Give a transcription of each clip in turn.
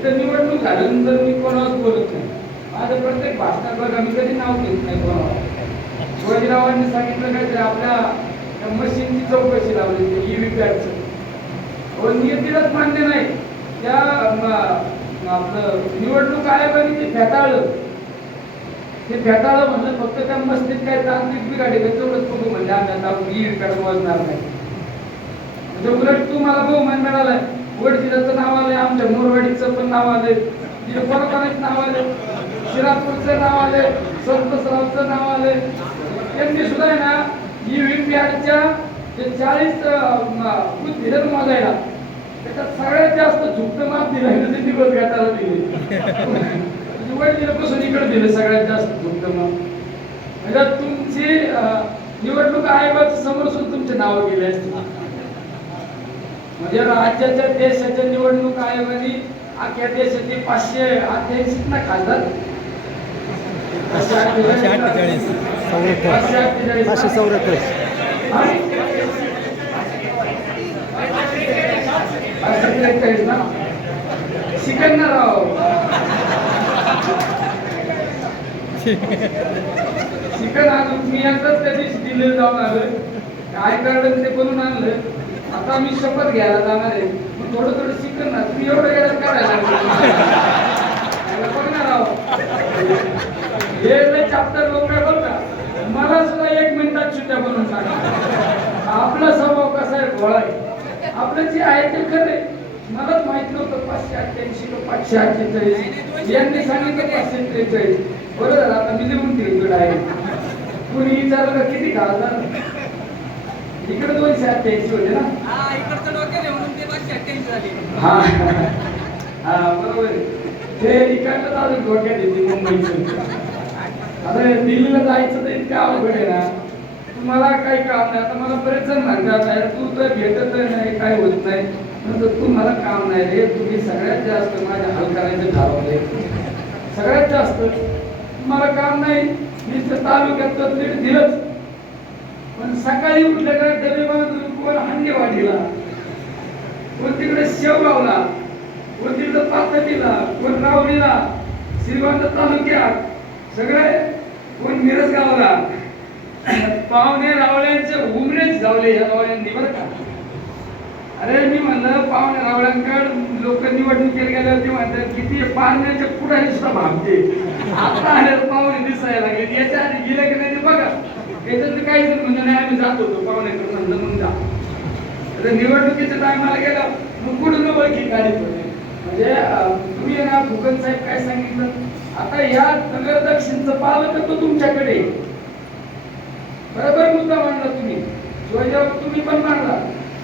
इथं निवडणूक झाल्यानंतर मी कोणावर बोलत नाही. माझं प्रत्येक भाषणात बघा मी कधी नाव घेत नाही कोणावर. शिवाजीरावांनी सांगितलं काय तर आपल्या मशीनची चौकशी लावली EVPATचं. नियतीलाच मान्य नाही. त्या आपलं निवडणूक आयोगाने ते फेटाळलं. ते फेटाळलं म्हणलं फक्त त्या मस्तीत काय तांत्रिक बिघाडी तेवढंच बघू म्हणले आम्ही आता EVPAT वाजणार नाही. म्हणजे उलट तुम्हाला बहुमान मिळालाय. वडजिराचं नाव आलंय, आमच्या मोरवाडीचं पण नाव आलंय, कोणाकोणाचं नाव आलंय, शिरापूरचं नाव आलंय, संतसरावचं नाव आलंय. त्यांनी सुद्धा आहे ना EVPATच्या जे 40 बूथ दिले तुम्हाला आहे ना त्याच्यात सगळ्यात जास्त झुकतं माप दिलं ते दिवस गटाला दिले. वडजिरापासून इकडे दिले सगळ्यात जास्त झुकतं माप. म्हणजे तुमची निवडणूक आयोगाच्या समोर सुद्धा तुमचे नाव गेले असते. म्हणजे राज्याच्या देशाच्या निवडणूक आयोगाने अख्ख्या देशाचे 588 ना खासदार 547 ना शिकणार राव शिकण आणून मी एकदाच त्या दिवशी दिल्लीला जाऊन आलोय. काय काढलं ते बनवून आणलं. आता मी शपथ घ्यायला जाणार आहे. मग थोडं थोडं शिकन ना. तुम्ही एवढं गेलं करायला बघणार आहोत हे चॅप्टर लोक बघ का. मला सुद्धा 1 मिनिटात सुट्ट्या बनवून सांगा. आपला स्वभाव कसा आहे गोळा आहे. आपलं जे आहे ते खरंय. मलाच माहित नव्हतं 588 का 548. यांनी सांगितलं 543. बरं झालं आता मी लिहून ठेवतो आहे. कोणी विचारलं का किती खासदार इकडे 288 होते ना. हा हा बरोबर. ते इकडलं अजून डोक्यात येते मुंबईचं. आता दिल्लीला जायचं तर इतकं अवघड आहे ना. तुम्हाला काही काम नाही. आता मला बरेच जण म्हणतात तू तर भेटत नाही काय होत नाही. तू मला काम नाही रे. तुम्ही सगळ्यात जास्त माझ्या हाल करायचं ठरवले. सगळ्यात जास्त तुम्हाला काम नाही. मी तर तालुक्यात दिलंच. पण सकाळी उठलं का डबे बांधून कोण हांडेवाडीला, कोण तिकडे शेवगावला, कोण तिकडे पाथर्डीला, कोण रावणीला, श्रीगोंदा तालुक्यात सगळे कोण मिरजगावला. पाहुणे रावळ्यांचे उमरेच जावले या रावळ्यांनी बरं का. अरे मी म्हणलं पाहुणे रावळ्यांकडे लोक निवडणुकीला गेल्यावर ते म्हणतात किती पाण्याच्या पुढारी सुद्धा भागते. आता आले पाहुणे दिसायला लागले. याच्या आधी गेले की नाही ते बघा. याच्यात काही जण म्हणजे नाही आम्ही जात होतो पाहुण्याकडे म्हणलं मग जा. तर निवडणुकीच्या टायमाला गेला मग कुठून ओळखी काढत होते. म्हणजे तुम्ही ना भूकन साहेब काय सांगितलं. आता या नगर दक्षिणचं पालकत्व तुमच्याकडे बरोबर मुद्दा मांडला तुम्ही. शिवाजीराव तुम्ही पण मांडला.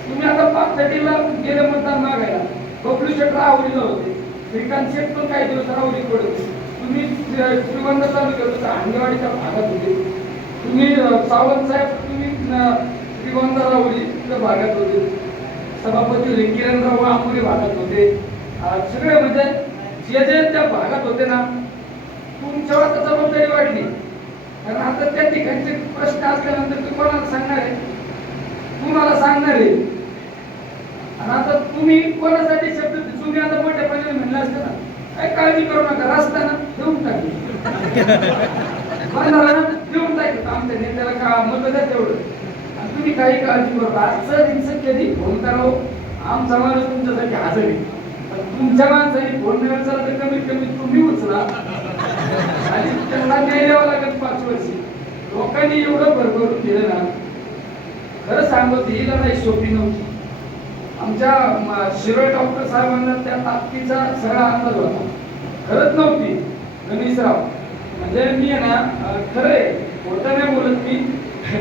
तुम्ही आता पाथर्डीला गेले मतदान मागायला. बबलू शेट राहुरीला होते. श्रीकांत शेठ पण काही दिवस राहुरीकडे होते. तुम्ही श्रीगोंदा तालुक्यात होता हांडेवाडीच्या भागात होते. तुम्ही सावंत साहेब तुम्ही श्रीगोंदा राहुरीच्या भागात होते. सभापती किरणराव आंबोली भागात होते. सगळे म्हणजे जे जे त्या भागात होते ना तुमच्यावर आता जबाबदारी वाढली. कारण आता त्या ठिकाणचे प्रश्न असल्यानंतर तुम्ही कोणाला सांगणार आहे. तुम्हाला सांगणार आहे. आणि आता तुम्ही कोणासाठी शब्द तुम्ही आता मोठ्यापणे म्हणलं असतं ना काही काळजी करू नका. रस्ता ना देऊन टाकली देऊन टाकलं आमच्या नेत्याला का मत द्या तेवढं. आणि तुम्ही काही काळजी करू. आजचं दिवस कधी फोन करावं आमचा माणूस तुमच्यासाठी हजर आहे. तुमच्या माणसाने फोन नाही उचलला तर कमीत कमी तुम्ही उचला. आणि त्यांना न्याय द्यावा लागेल 5 वर्ष. लोकांनी एवढं भरभरून दिलं ना खरं सांगतो ही लढाई सोपी नव्हती. आमच्या शिरोळ डॉक्टर साहेबांना त्या ताकदीचा सगळा अंदाज होता. खरंच नव्हती गणेशराव. म्हणजे मी आहे ना खरंय खोटं नाही बोलत.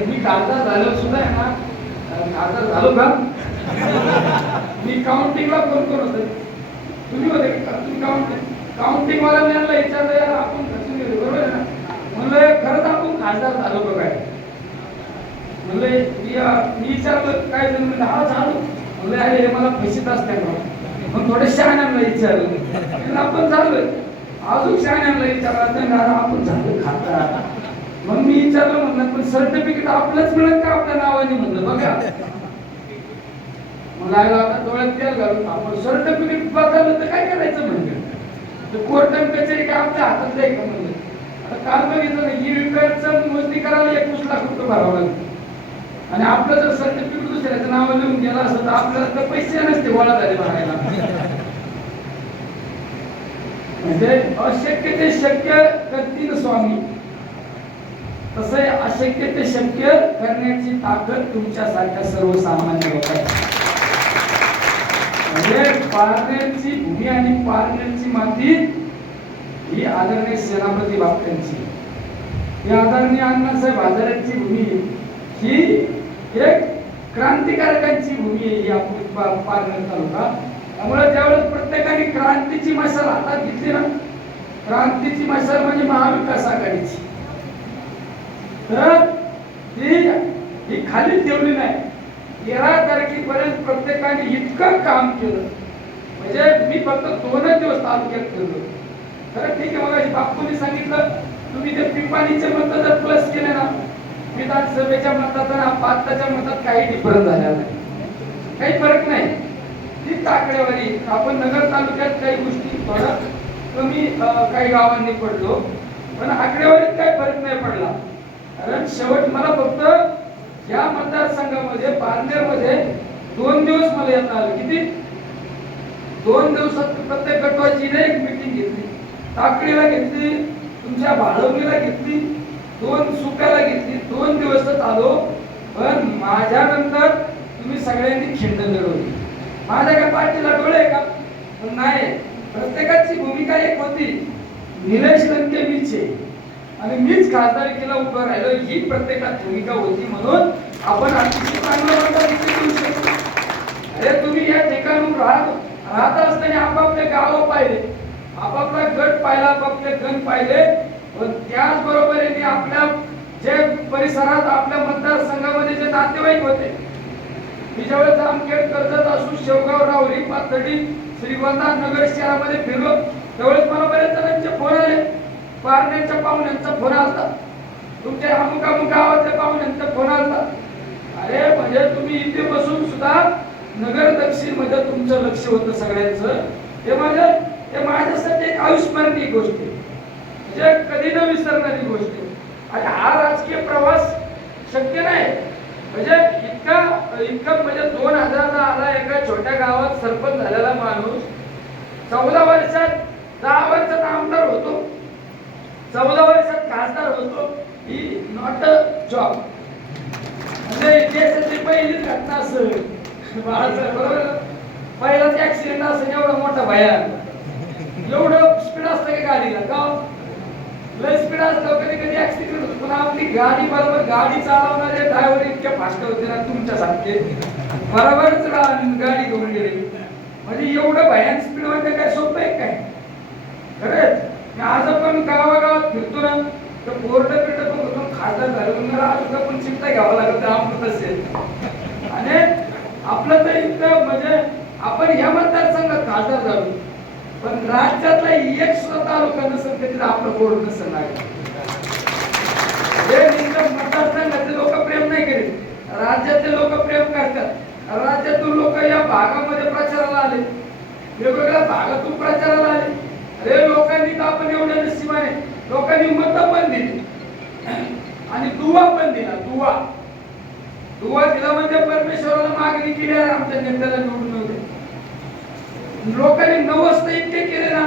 मी खासदार झालो सुद्धा आहे ना. खासदार झालो का मी काउंटिंगला फोन करत होते. तुम्ही होते तुम्ही काउंटिंग वाला यांना विचारलं यार आपण खचून गेलो बरोबर आहे ना. म्हणलं खरंच आपण खासदार झालो का काय. म्हणलं मी विचारलं काय जण म्हणजे हा झालो. म्हणलं अरे मला फशीत असते मग थोडे शहाण्यांना विचारलं आपण झालोय. अजून शहाण्यांना विचारलं आपण झालो खासदार. मग मी विचारलं म्हणलं पण सर्टिफिकेट आपलंच मिळत का आपल्या नावाने. म्हणलं बघा मला आता डोळ्यात तेल घालून आपण सर्टिफिकेट बदललं तर काय करायचं म्हणजे कोर्ट कचेरी काय आमच्या हातात आहे का म्हणजे आता काल बघितलं ही रिपेअरचं मोजणी करायला 21 लाख रुपये भरावं लागतं आणि आपलं जर सर्टिफिकेट दुसऱ्याचं नाव लिहून गेलं असतं तर आपल्याला तर पैसे नसते गोळा झाले भरायला. म्हणजे अशक्य ते शक्य करतील स्वामी, तसं अशक्य ते शक्य करण्याची ताकद तुमच्यासारख्या सर्वसामान्य लोकांची. म्हणजे पारनेरची भूमी आणि पारनेरची माती ही आदरणीय सेनापती बापटांची, ही आदरणीय अण्णासाहेब हजारेंची भूमी, ही एक क्रांतिकारकांची भूमी आहे ही आपली पारनेर तालुका. त्यामुळे ज्यावेळेस प्रत्येकाने क्रांतीची मशाल हातात घेतली ना, क्रांतीची मशाल म्हणजे महाविकास आघाडीची, तर ही खाली ठेवली नाही. 13 तारखेपर्यंत प्रत्येकाने इतकं काम केलं, म्हणजे मी फक्त 2 दिवस तालुक्यात फिरलो. तर ठीक आहे, मग बापूंनी सांगितलं तुम्ही ते पिंपाणीचे मत जर प्लस केले ना, विधानसभेच्या मतात आणि आताच्या मतात काही डिफरन्स झाला नाही, काही फरक नाही. तीच आकडेवारी आपण नगर तालुक्यात काही गोष्टी थोडा कमी काही गावांनी पडलो, पण आकडेवारीत काही फरक नाही पडला. कारण शेवट मला फक्त या मतदारसंघामध्ये पारनेरमध्ये 2 दिवस मला येता आलं. किती 2 दिवसात प्रत्येक गटवाची एक मीटिंग घेतली, टाकळीला घेतली, तुमच्या भाळवणीला घेतली, 2 सुक्याला घेतली. 2 दिवसात आलो, पण माझ्यानंतर तुम्ही सगळ्यांनी खिंड लढवली. माझ्या काय पाठीला डोळे का? पण नाही, प्रत्येकाची भूमिका एक होती. निलेश लंके मीच आहे आणि मीच खासदारकीला उभं राहिलो, ही प्रत्येकाची भूमिका होती. म्हणून आपण अतिशय चांगलं मतदान देऊ शकतो. अरे तुम्ही या ठिकाणी राहत असताना आपापले गाव पाहिले, आपापला गट पाहिला, आपापले गण पाहिले, पण त्याचबरोबरीने आपल्या जे परिसरात आपल्या मतदारसंघामध्ये जे नातेवाईक होते, मी ज्यावेळेस जामखेड, कर्जत असू, शेवगाव, राहुरी, पाथर्डी, श्रीगोंदा, नगर शहरामध्ये फिरलो, त्यावेळेस मला बरेच जणांचे फोन आले. पारनेरच्या पाहुण्यांचा फोन आलता, तुमच्या अमुक अमुक गावातल्या पाहुण्यांचा फोन आलता. अरे म्हणजे तुम्ही इथे बसून सुद्धा नगर दक्षिण मध्ये तुमचं लक्ष होतं सगळ्यांचं. हे माझ्यासाठी एक अविस्मरणीय गोष्ट आहे, म्हणजे कधी न विसरणारी गोष्ट आहे. आणि हा राजकीय प्रवास शक्य नाही. म्हणजे इतका म्हणजे 2000 आला, एका छोट्या गावात सरपंच झालेला माणूस 14 वर्षात 10 वर्षात आमदार होतो, 14 वर्षात खासदार होतो. ही नॉट अ जॉब. म्हणजे इतिहासाची पहिलीच घटना असेल बाळासाहेब, बरोबर. पहिलाच ऍक्सिडेंट असेल एवढा मोठा भयान. एवढं स्पीड असतं की गाडीला, का लय स्पीड असतं, कधी कधी ऍक्सिडेंट होतो. पण आपली गाडी बरोबर, गाडी चालवणारे ड्रायव्हर इतके फास्ट होते ना तुमच्यासारखे, बरोबरच गाडी घेऊन गेले. म्हणजे एवढं भयान स्पीड मध्ये काय सोपं आहे काय? खरंच मी आज पण गावागावात फिरतो ना, तर बोर्ड बिर्ड बघतो, खासदार झालं मला आज पण चिंता घ्यावं लागत आम्हाला असेल. आणि आपलं तर इतकं म्हणजे आपण ह्या मतदारसंघात खासदार झालो, पण राज्यातला एक सुद्धा तालुका नसेल कधी आपलं बोर्ड नसेल लागलं. हे मतदारसंघातले लोक प्रेम नाही करीत, राज्यातले लोक प्रेम करतात. राज्यातून लोक या भागामध्ये प्रचाराला आले, वेगवेगळ्या भागातून प्रचाराला आले. अरे लोकांनी तर आपण एवढ्या नशिबाने लोकांनी मत पण दिली आणि दुवा पण दिला. दुवा दिला म्हणजे परमेश्वराला मागणी केली आहे आमच्या नेत्याला निवडून येऊ दे. लोकांनी नवस तर इतके केले ना,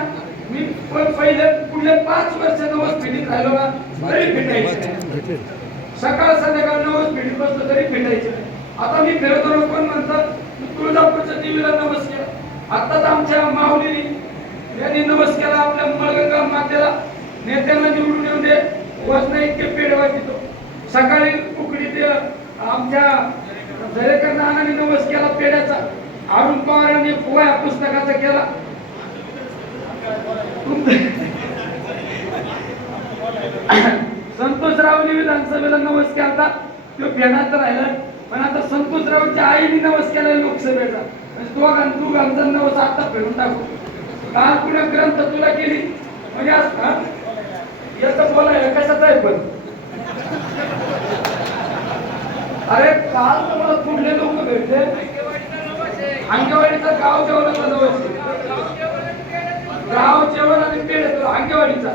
मी पहिले पुढले 5 वर्ष नवस फिटीत राहिलो ना, तरी फिटायचे. सकाळ संध्याकाळ नवस फिटीत बसलो तरी फिटायचे. आता मी फिरतो ना, कोण म्हणतात मी तुळजापूरच्या देवीला नवस केला, आताच आमच्या माऊलीनी यांनी नवस केला आपल्या मळगंगा मातेला, नेत्यांना निवडून येऊ दे, वजन इतके पेढवा देतो. सकाळी उकडीत आमच्या दरेकर नानांनी नवस केला पेढ्याचा, अरुण पवारांनी फुवा पुस्तकाचा केला. संतोषरावनी विधानसभेला नवस केला, तो पेढाच राहिला. पण आता संतोषरावच्या आईने नवस केला लोकसभेचा, दोघांचा नवस आता फेडून टाकू. काल पुढे ग्रंथ तुला केली म्हणजे याचं बोलायला कशाच आहे. पण अरे काल तर मला कुठले लोक भेटले, अंगेवाडीचा गाव जेवणाचा नवस, राव जेवण आणि पेढ अंगेवाडीचा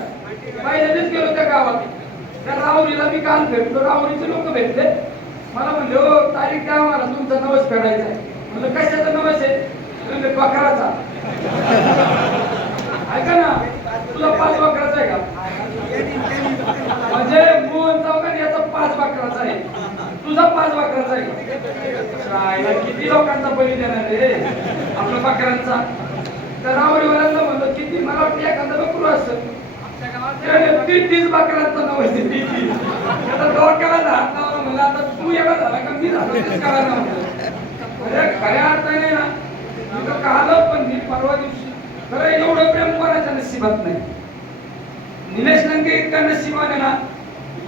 पहिल्यांदाच गेलो त्या गावात. त्या राहुरीला मी काल भेटलो, राहुरीचे लोक भेटले मला म्हणले हो तारीख द्या मला तुमचा नवस फेडायचा आहे. म्हणलं कशाचा नवस आहे? म्हणले बकराचा. ऐका ना तुला 5 बकराचा आहे का? म्हणजे मोहन चौकात याचा 5 बकराचा आहे, तुझा 5 बकराचा आहे. किती लोकांचा बळी देणार रे आपल्या बकरांचा? तर राहुरीवाल्यांना म्हणलं किती, मला वाटतं एखादा बकरू असतं 30 बकरांचा नवस आहे. आता डोक्याला हात लावला म्हणलं आता तू एवढा झाला का मी झालो तेच करायला म्हणलं. अरे खऱ्या अर्थाने ना मी तर कालच पण मी परवा दिवशी खरं एवढं प्रेम कोणाच्या नशिबात नाही. निलेश लंके इतका नशिबाने ना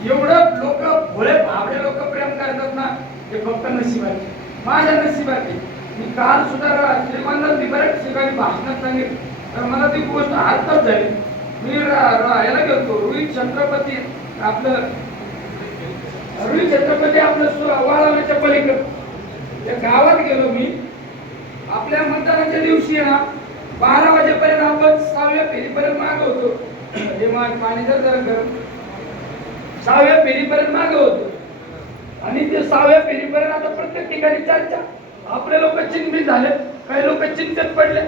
एवढं लोक भोळे भाबडे लोक प्रेम करतात ना ते फक्त नशिबाचे. माझ्या नशिबाचे मी काल सुद्धा श्रीमंत बऱ्याच ठिकाणी भाषणात सांगितलं तर मला ती गोष्ट आत्ताच झाली. मी याला गेलतो रोहित छत्रपती आपलं वाळवण्याच्या पलीकडे त्या गावात गेलो मी. आपल्या मतदानाच्या दिवशी ना 12 वाजेपर्यंत आपण 6व्या फेरीपर्यंत मागे होतो. हे पाणी जरा गरम 6व्या फेरीपर्यंत मागे होतो आणि ते 6व्या फेरीपर्यंत आता प्रत्येक ठिकाणी चर्चा. आपले लोक चिंतित झाले, काही लोक चिंतेत पडले.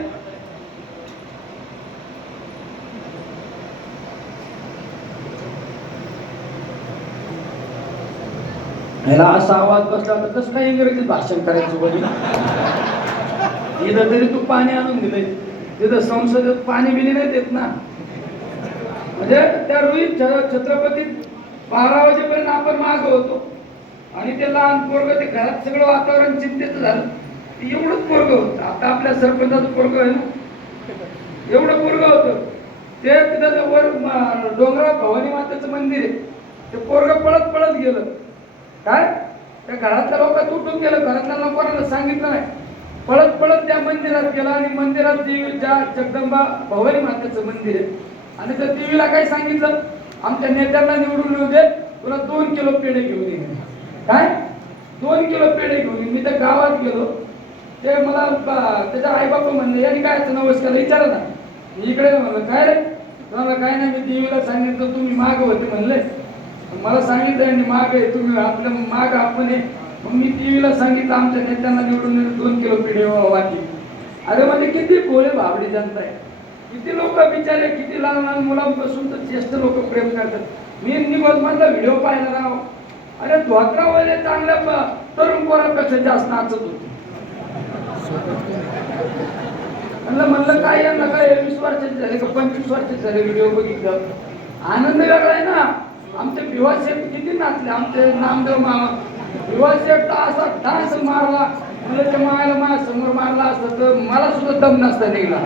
ह्याला असा आवाज बसला तर कसं काय इंग्रजीत भाषण करायचं बघ. इथं तरी तू पाणी आणून दिलंय, तिथं संसदेत पाणी बिनी नाही देत ना. म्हणजे त्या रोहित छत्रपती 12 वाजेपर्यंत आपण मागे होतो आणि ते लहान पोरग ते घरात सगळं वातावरण चिंतेचं झालं. एवढंच पोरग होतं. आता आपल्या सरपंचाचं पोरग आहे ना एवढं पोरग होतं. ते तिथं वर डोंगरावर भवानी मातेचं मंदिर आहे. ते पोरग पळत पळत गेलं. काय त्या घरातल्या लोक तुटून गेलं. घरातल्या लोकांना सांगितलं नाही. पळत पळत त्या मंदिरात गेला आणि मंदिरात देवीच्या जगदंबा भवानी मातेचं मंदिर आहे आणि त्या देवीला काय सांगितलं आमच्या नेत्यांना निवडून येऊ दे, तुला 2 किलो पेढे घेऊन येईन. काय 2 किलो पेढे घेऊन येईन. मी त्या गावात गेलो. ते मला त्याच्या आई बाबा म्हणले यांनी काय नमस्कार विचारा ना. मी इकडे म्हणलं काय रे? तुम्हाला काय नाही, मी देवीला सांगितलं तुम्ही माग होते म्हणले, मला सांगितलं आणि माग आहे तुम्ही आपल्या माग आपण आहे. मग मी टीव्हीला सांगितलं आमच्या नेत्यांना निवडून 2 किलो पेढे वाटली. अरे म्हणजे किती भोळे भाबडी जनता आहे. किती लोक बिचारे किती लहान लहान मुलांपासून तर ज्येष्ठ लोक प्रेम करतात. मी निघत मधला व्हिडिओ पाहिला राव. अरे धोत्रा वगैरे चांगल्या तरुण पोरापेक्षा जास्त नाचत होते. म्हणलं काय यांना काय 20 वर्षाचे झाले का 25 वर्षाचे झाले व्हिडिओ बघितलं. आनंद वेगळा आहे ना. आमचे भिवा शेठ किती नाचले. आमचे नामदेव मामा भिवा शेठ असा डान्स मारला मुलाच्या मायाला माझ्या समोर मारला असतं तर मला सुद्धा दम नसता निघला.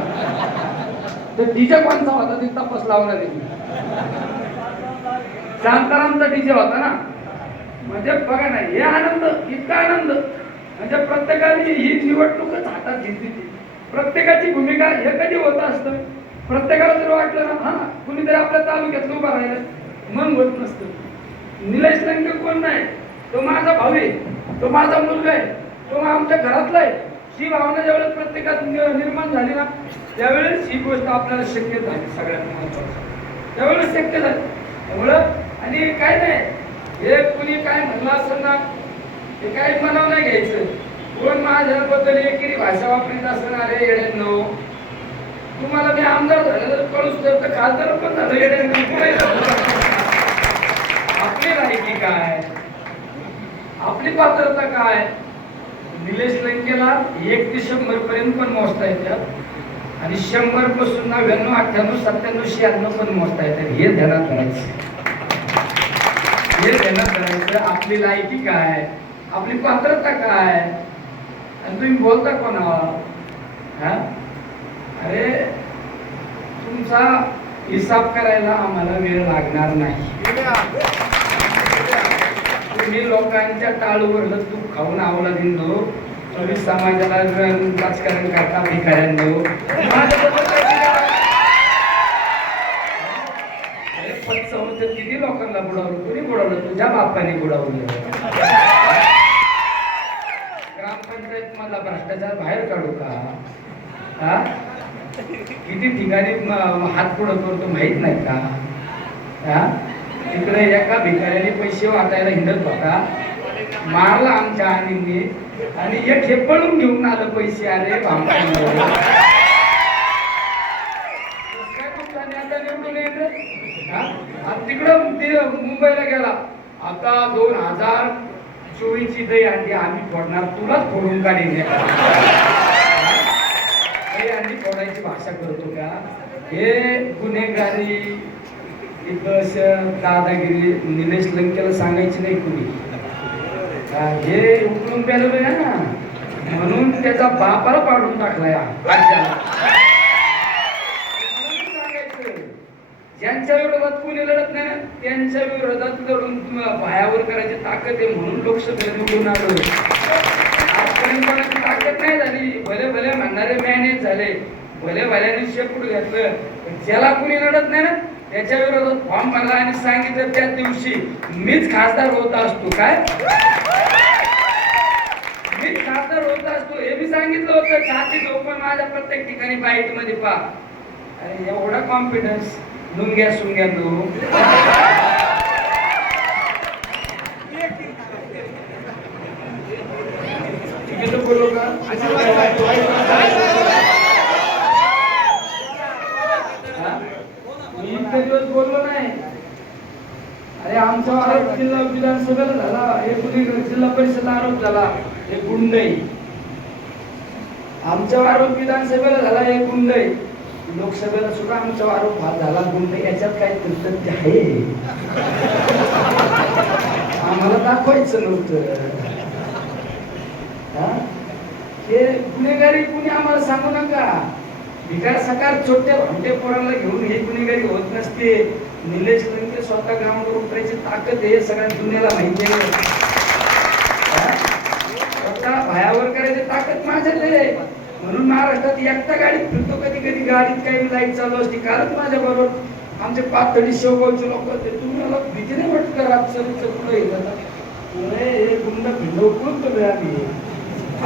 ते डीजे कोणचा होता ते तपास लावला नाही. शांतारामचा डीजे होता ना. म्हणजे बघा ना हे आनंद इतका आनंद म्हणजे प्रत्येकाने ही निवडणूकच हातात घेतली. प्रत्येकाची भूमिका हे कधी होत असतं. प्रत्येकाला जर वाटलं ना हा कुणीतरी आपल्या तालुक्यात उभा राहिलं मग होत नसतं. निलेश लंके कोण नाही, तो माझा भाऊ आहे, तो माझा मुलगा आहे, तो आमच्या घरातला आहे. ही भावना ज्यावेळेस प्रत्येकात निर्माण झाली ना त्यावेळेस ही गोष्ट आपल्याला शक्य झाली. सगळ्यात महत्त्वाचं त्यावेळेस शक्य झाली. त्यामुळं आणि काय नाही हे कुणी काय म्हणलं असेल ना हे काही मनाव नाही घ्यायचं. कोण माझ्याबद्दल एकेरी भाषा वापरीत असणार आहे येड्यांनो. तुम्हाला मी आमदार झालं कळूच तर खासदार पण झालं येड्यांनो. आपली लायकी काय, आपली पात्रता काय. निलेश लंकेला 1 ते 100 पर्यंत पण मोजता येतात आणि 100 पासून 99, 98, 97, 96 पण मोजता येतात. हे ध्यानात करायचं. हे ध्यानात करायचं. आपली लायकी काय, आपली पात्रता काय आणि तुम्ही बोलता कोणावर. हा अरे तुमचा हिसाब करायला आम्हाला वेळ लागणार नाही. तुम्ही लोकांच्या टाळूवर तूप खाऊन आवला दिंदो. तुम्ही समाजाला राजकारण करता भिकाऱ्यांनो. किती लोकांना बुडावलं, कोणी बुडावलं? तुझ्या बापाने बुडावलं. ग्रामपंचायत मधला भ्रष्टाचार बाहेर काढू का? किती ठिकाणी हात पुढं करतो माहित नाही का? हा, तिकडे एका भिकाऱ्याने पैसे वाटायला हिंडत होता, मारला आमच्या आईने आणि एक हे पळून घेऊन आलं पैसे. आले तिकडं मुंबईला गेला. आता 2024 ची दही अंडी आम्ही फोडणार, तुलाच फोडून काढेल. दही अंडी फोडायची भाषा करतो का? हे गुन्हेगारी, दादागिरी निलेश लंकेला सांगायची नाही कुणी. हे उकळून पेलवलं ना, म्हणून त्याचा बापाला पाडून टाकलाय. ज्यांच्या विरोधात कुणी लढत नाही त्यांच्या विरोधात लढून पायावर करायची ताकद आहे, म्हणून लोकसभेला निवडून आलो. आजपर्यंत कोणाची ताकद नाही झाली. भले भले म्हणणारे मॅनेज झाले, भले भल्याने शेपूट घेतलं. ज्याला कुणी लढत नाही ना त्याच्या विरोधात फॉर्म भरला आणि सांगितलं त्या दिवशी मीच खासदार होत असतो. काय मीच खासदार होत असतो हे मी सांगितलं होतं. छाती झोपून माझ्या प्रत्येक ठिकाणी बाईट मध्ये पा. अरे एवढा कॉन्फिडन्स लुंग्या सुंग्या तू. बोलो का? मी इतके दिवस बोललो नाही. अरे आमचा आरोप जिल्हा विधानसभेला झाला, हे जिल्हा परिषदला आरोप झाला, हे गुंडई. आमचा आरोप विधानसभेला झाला, हे गुंडई. लोकसभेला सुद्धा आमचा आरोप झाला, गुंडई. याच्यात काय तथ्य आहे? आम्हाला दाखवायचं नव्हतं. हे गुन्हेगारी कुणी आम्हाला सांगू नका. भिकार सकार छोट्या भामट्या पोरांना घेऊन हे गुन्हेगारी होत नसते. निलेश लंके स्वतः ग्राउंडवर उतरायची ताकद हे सगळ्या दुनियाला माहिती आहे. स्वतः भायावर करायची ताकद माझ्यात आहे. म्हणून महाराष्ट्रात एकटा गाडीत फिरतो. कधी कधी गाडीत काही लाईट चालू असते. कालच माझ्या बरोबर आमचे पाथडी शेवगावचे लोक होते. तुम्हाला भीती नाही वाटत का? रातचं पुढे हे गुंड भिंडवून तो आम्ही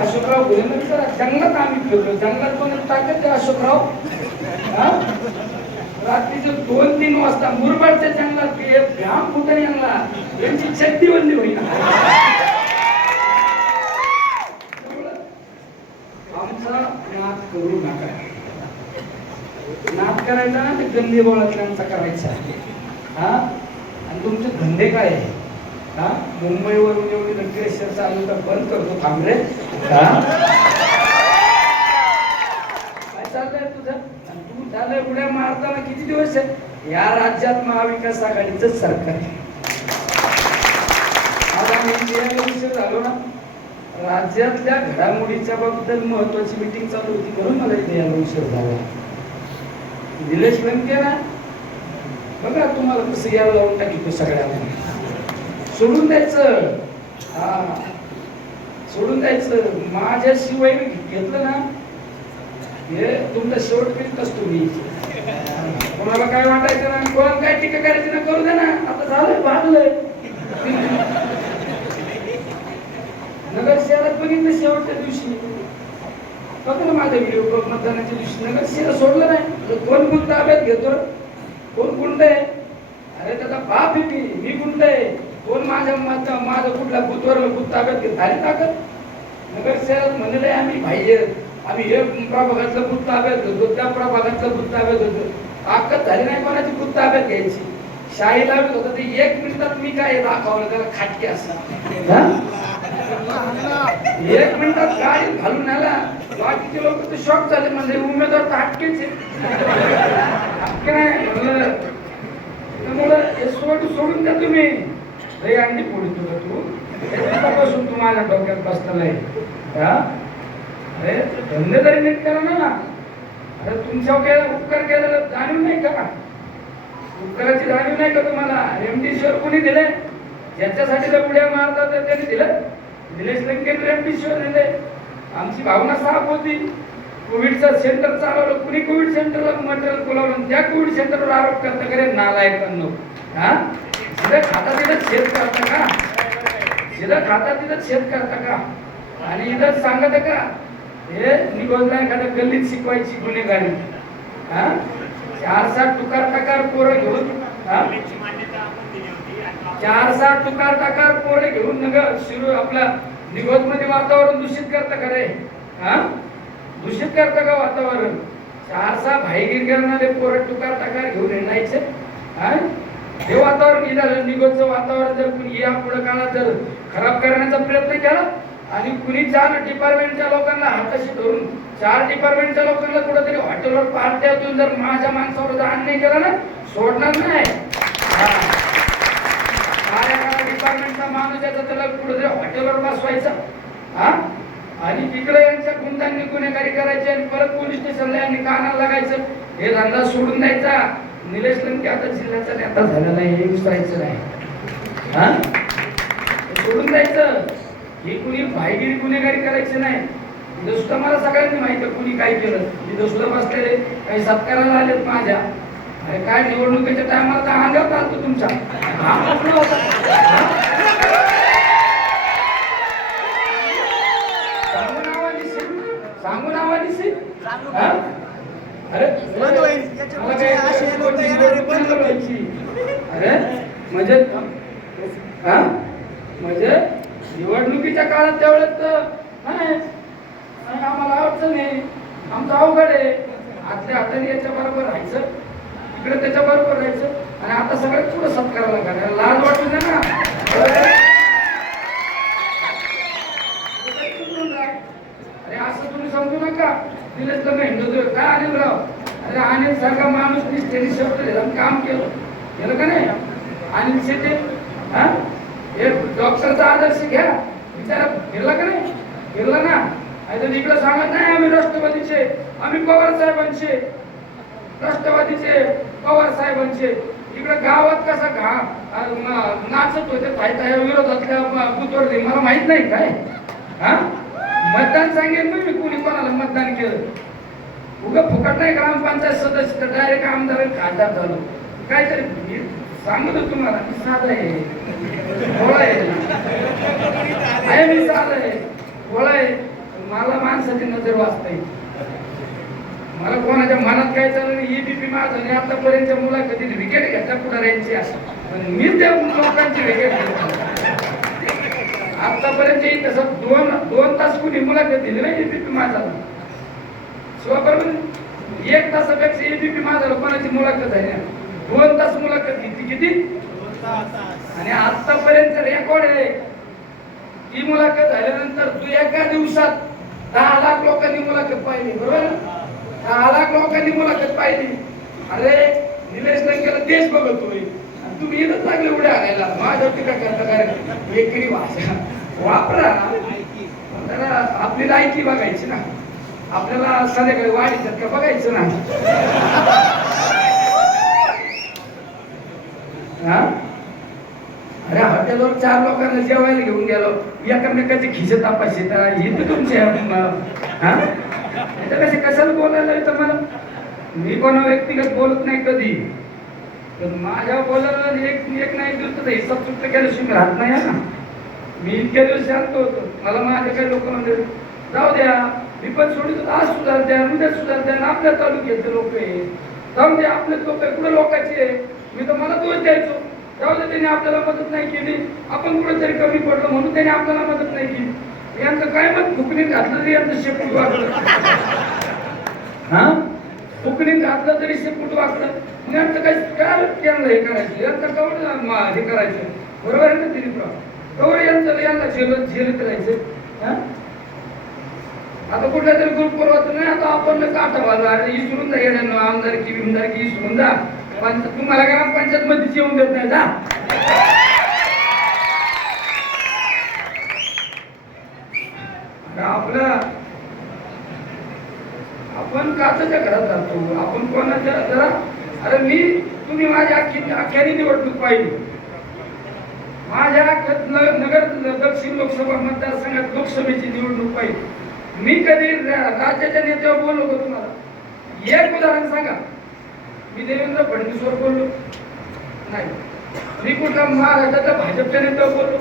अशोकराव भुलेनंतर जंगलात आम्ही फिरलो. जंगलात पण ताकद अशोकराव. रात्रीचे 2-3 वाजता मुरबाडच्या जंगलात भ्याम फुटणे आणला, यांची चड्डी बंदी होईल. आमचा नाद करू नका. नाद करायचा ना ते गंदी बोळातल्यांचा करायचा. आणि तुमचे धंदे काय आहे? मुंबईवरून एवढी लग्नेश्वर चालू तर बंद करतो. थांबरे काय चाललंय तुझं? तू झालंय उड्या मारताना किती दिवस आहे? या राज्यात महाविकास आघाडीच सरकार आहे. आज आम्ही उशीर झालो ना, राज्यातल्या घडामोडीच्या बद्दल महत्वाची मीटिंग चालू होती, म्हणून मला इथे यायला उशीर झाला. निलेश लंके ना बघा, तुम्हाला कसं यायला लावून टाकी तो सगळ्यांना. सोडून द्यायचं. सोडून द्यायचं. माझ्याशिवाय घेतलं ना हे तुमचा शेवट करीत असतो मी. कोणाला काय वाटायचं ना, कोणाला काय टीका करायची ना करू दे ना. आता झालंय, भागलंय. नगर शहरात बघितलं शेवटच्या दिवशी बघा ना माझा व्हिडिओ. मतदानाच्या दिवशी नगर शहर सोडलं नाही. कोण गुंड ताब्यात घेतो? कोण गुंड आहे? अरे त्याचा बाप आहे मी गुंड आहे. कोण माझं कुठल्या बुथवर बुथ ताब्यात घेत झाली ताकद? नगर शहरात म्हणले आम्ही पाहिजे, आम्ही हे प्रभागातलं बुथ ताब्यात घेतो, त्या प्रभागातलं बुथ ताब्यात घेतो. ताकद झाली नाही कोणाची बुथ ताब्यात घ्यायची. शाही लावत होतं ते 1 मिनिटात मी काय दाखवलं त्याला खाटके असं. 1 मिनिटात गाडी घालून आला. बाकीचे लोक तर शॉक झाले, म्हणजे उमेदवार तर हटकेच हटके नाही म्हणलं. त्यामुळं हे सोडून द्या तुम्ही. लई अंडी फोडी तुला तू त्यापासून तू माझ्या डोक्यात बसलेला आहे. अरे धंदे तरी नीट करा ना. अरे तुमच्या काय उपकार केलेला जाणीव नाही का? उपकाराची जाणीव नाही का तुम्हाला? रेमडेसिवीर कोणी दिले? ज्याच्यासाठी तर उड्या मारतात त्यांनी दिलं. निलेश लंकेने रेमडेसिवीर दिले. आमची भावना साफ होती. कोविडचं सेंटर चालवलं, कुणी कोविड सेंटरला मटेरियल बोलावलं, त्या कोविड सेंटरवर आरोप करता करे नालायकांनो. जिथं खाता तिथं छेद करता का? जिथं खाता तिथं छेद करता का? आणि इथं सांगत का हे निघोजला एखाद्या गल्लीत शिकवायची गुन्हेगारी. हा 4-7 टुकार टाकार पोरं घेऊन, हा 4-7 टुकार टाकार पोरं घेऊन नगर शिरू आपला निगोज मध्ये वातावरण दूषित करतं का रे? हा दूषित करतं का वातावरण? 4-6 भाईगीर करणारे पोरं टुकार टाकार घेऊन येण्याचे, हा हे वातावरण निघालं. निगोजचं वातावरण जर कुणी या पुढे काळात जर खराब करण्याचा प्रयत्न केला आणि कुणी 4 डिपार्टमेंटच्या लोकांना हाताशी धरून 4 डिपार्टमेंटच्या लोकांना कुठेतरी हॉटेलवर पार्ट्यातून जर माझ्या माणसावर अन्याय केला ना, सोडणार नाही. डिपार्टमेंटचा माणूस याचा त्याला कुठेतरी हॉटेलवर बसवायचा, हा आणि तिकडे यांच्या गुंडांनी गुन्हेगारी करायची आणि परत पोलीस स्टेशनला यांनी कानाला लागायचं. हे धंदा सोडून द्यायचा. निलेश लंके आता जिल्ह्याचा नेता झालेला आहे, हे विसरायचं नाही. हा सोडून द्यायचं. ही कुणी भाईगिरी गुन्हेगारी करायची नाही. इथं सुद्धा मला सगळ्यांनी माहिती कुणी काय केलं. इथं सुद्धा बसलेले काही सत्काराला आलेत माझ्या. अरे काय निवडणुकीच्या टायमाला तर अंगावर चालतो तुमच्या. सांगू नावानिशी अरे म्हणजे हा म्हणजे निवडणुकीच्या काळात त्यावेळेस नाही आम्हाला अडचण आहे, आमचं अवघड आहे. आतल्या हाताने याच्या बरोबर राहायचं, इकडे त्याच्या बरोबर राहायचं आणि आता सगळ्यात पुढे सत्काराला करायला लाज वाटू दे ना. अरे असं तुम्ही समजू नका. निलेशला मेंढतोय काय अनिल राव? अरे अनिल सारखा माणूस त्यांनी शब्द काम केलं का नाही? अनिल शेटे हा हे डॉक्टरचा आदर्श घ्या. विचारा फिरला का नाही? फिरला ना. आता इकडे सांगत नाही आम्ही राष्ट्रवादीचे, आम्ही पवार साहेबांचे, राष्ट्रवादीचे पवार साहेबांचे. इकडे गावात कसा नाचत होते फायदा विरोधातल्या बुतवरती मला माहित नाही काय. हा मतदान सांगेल मी कुणी कोणाला मतदान केलं. उगा फुकट नाही. ग्रामपंचायत सदस्य डायरेक्ट आमदार खासदार झालो. काहीतरी मी सांगतो तुम्हाला. मी साधा आहे, भोळा आहे. मी साधा आहे, भोळा आहे. मला माणसाची नजर वाचता येईल. मला कोणाच्या मनात काय चाललं नाही. EBP माझं आणि आतापर्यंतच्या मुलाखतीत विकेट घेतल्या पुढाऱ्यांची असं मी त्या लोकांची विकेट घेतली. आतापर्यंत तसं 2 तास कुणी मुलाखत दिली नाही EBP माझा. बरोबर 1 तासापेक्षा EBP माझा कोणाची मुलाखत आहे ना. 2 तास मुलाखत घेतली. किती? आणि आतापर्यंत रेकॉर्ड आहे. ही मुलाखत झाल्यानंतर तू एका दिवसात 10 लाख लोकांनी मुलाखत पाहिली. बरोबर 10 लाख लोकांनी मुलाखत पाहिली. अरे निलेश लंकेला देश बघतोय तुम्ही इथंच लागले उड्या आणायला. माझ्या टीका करता काय एकरी भाषा वापरा. त्याला आपली लायकी बघायची ना. आपल्याला संध्याकाळी वाढीच्यात का बघायचं ना. हा अरे हॉटेलवर 4 लोकांना जेवायला घेऊन गेलो. एकमेकाचे खिसे तपासले इथं तुमचे हा कसे कशाला बोलायला येतं मला. मी कोणा व्यक्तिगत बोलत नाही कधी. पण माझ्या बोलायला एक नाही दिवस हिसाब चुकता केल्याशिवाय राहत नाही ना. मी इतक्या दिवस शांत होतो. मला माझ्या काही लोक म्हणजे जाऊ द्या मी पण सोडित आज सुधार द्या उद्या सुधार द्या. आपल्या तालुक्याचे लोक आहे जाऊ द्या. आपले लोक कुठे लोकांचे मी तर मला दोष द्यायचो. जाऊ द्या त्यांनी आपल्याला मदत नाही केली. आपण कुठेतरी कमी पडलो म्हणून त्यांनी आपल्याला मदत नाही केली. यांचं काय मत फुकणीत घातलं तरी यांचं शेपूट वागलं. हा फुकणीत घातलं तरी शेपूट वागलं. यांचं काय त्यांना हे करायचं. यांचं कवड हे करायचं. बरोबर आहे ना दिलीपराव? कवड यांना झेलत राहायचं. आता कुठल्या तरी ग्रुपवर होत नाही. आता आपण काटा वाजवा. अरे इसरून जा येणार आमदारकी बिमदारकी इसरून जा. तुम्हाला ग्रामपंचायत मध्ये जेवून देत नाही जा. आपला आपण काचाच्या घरात जातो. आपण कोणाच्या जरा अरे तुम्ही माझ्या अख्याने निवडणूक पाहिली. माझ्या नगर दक्षिण लोकसभा मतदारसंघात लोकसभेची निवडणूक पाहिली. मी कधी राज्याच्या नेत्यावर बोललो का तुम्हाला? एक उदाहरण सांगा. मी देवेंद्र फडणवीसवर बोललो नाही. मी कुठला महाराष्ट्राच्या भाजपच्या नेत्यावर बोललो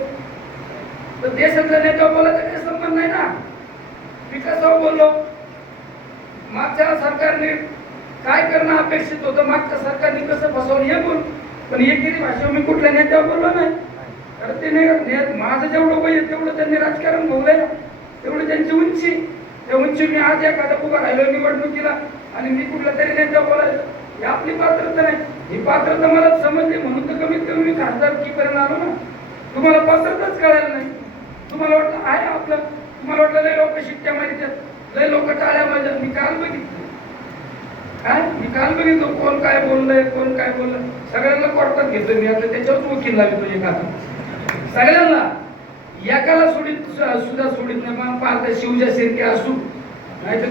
तर देशातल्या नेत्यावर बोलायचा काही संबंध नाही ना. विकासावर बोललो. मागच्या सरकारने काय करणं अपेक्षित होतं, मागच्या सरकारने कसं फसवलं हे बोल. पण एकेरी भाषेवर मी कुठल्या नेत्यावर बोललो नाही. कारण ते नाही, माझं जेवढं वय आहे तेवढं त्यांनी राजकारण भोगलेलं, तेवढी त्यांची उंची. त्या उंची मी आज एखादा उभा राहिलो निवडणुकीला आणि मी कुठल्या तरी नेत्यावर बोलायचं, ही आपली पात्रता नाही. ही पात्रता मला समजली म्हणून तर कमीत कमी मी खासदारकीपर्यंत आलो ना. तुम्हाला पात्रताच कळायला नाही. तुम्हाला वाटलं आहे आपलं, तुम्हाला वाटलं लय लोक शिट्ट्या मारितात, लय लोक टाळ्या वाजतात. मी काल बघितलं काय, मी काल बघितलं कोण काय बोललंय, कोण काय बोललं. सगळ्यांना कोर्टात घेतोय मी, आता त्याच्यावरच वकील लागतो एखादा. सगळ्यांना एकाला सुद्धा सोडित नाही. मग पाहता शिवजा शिर्के असू नाही तर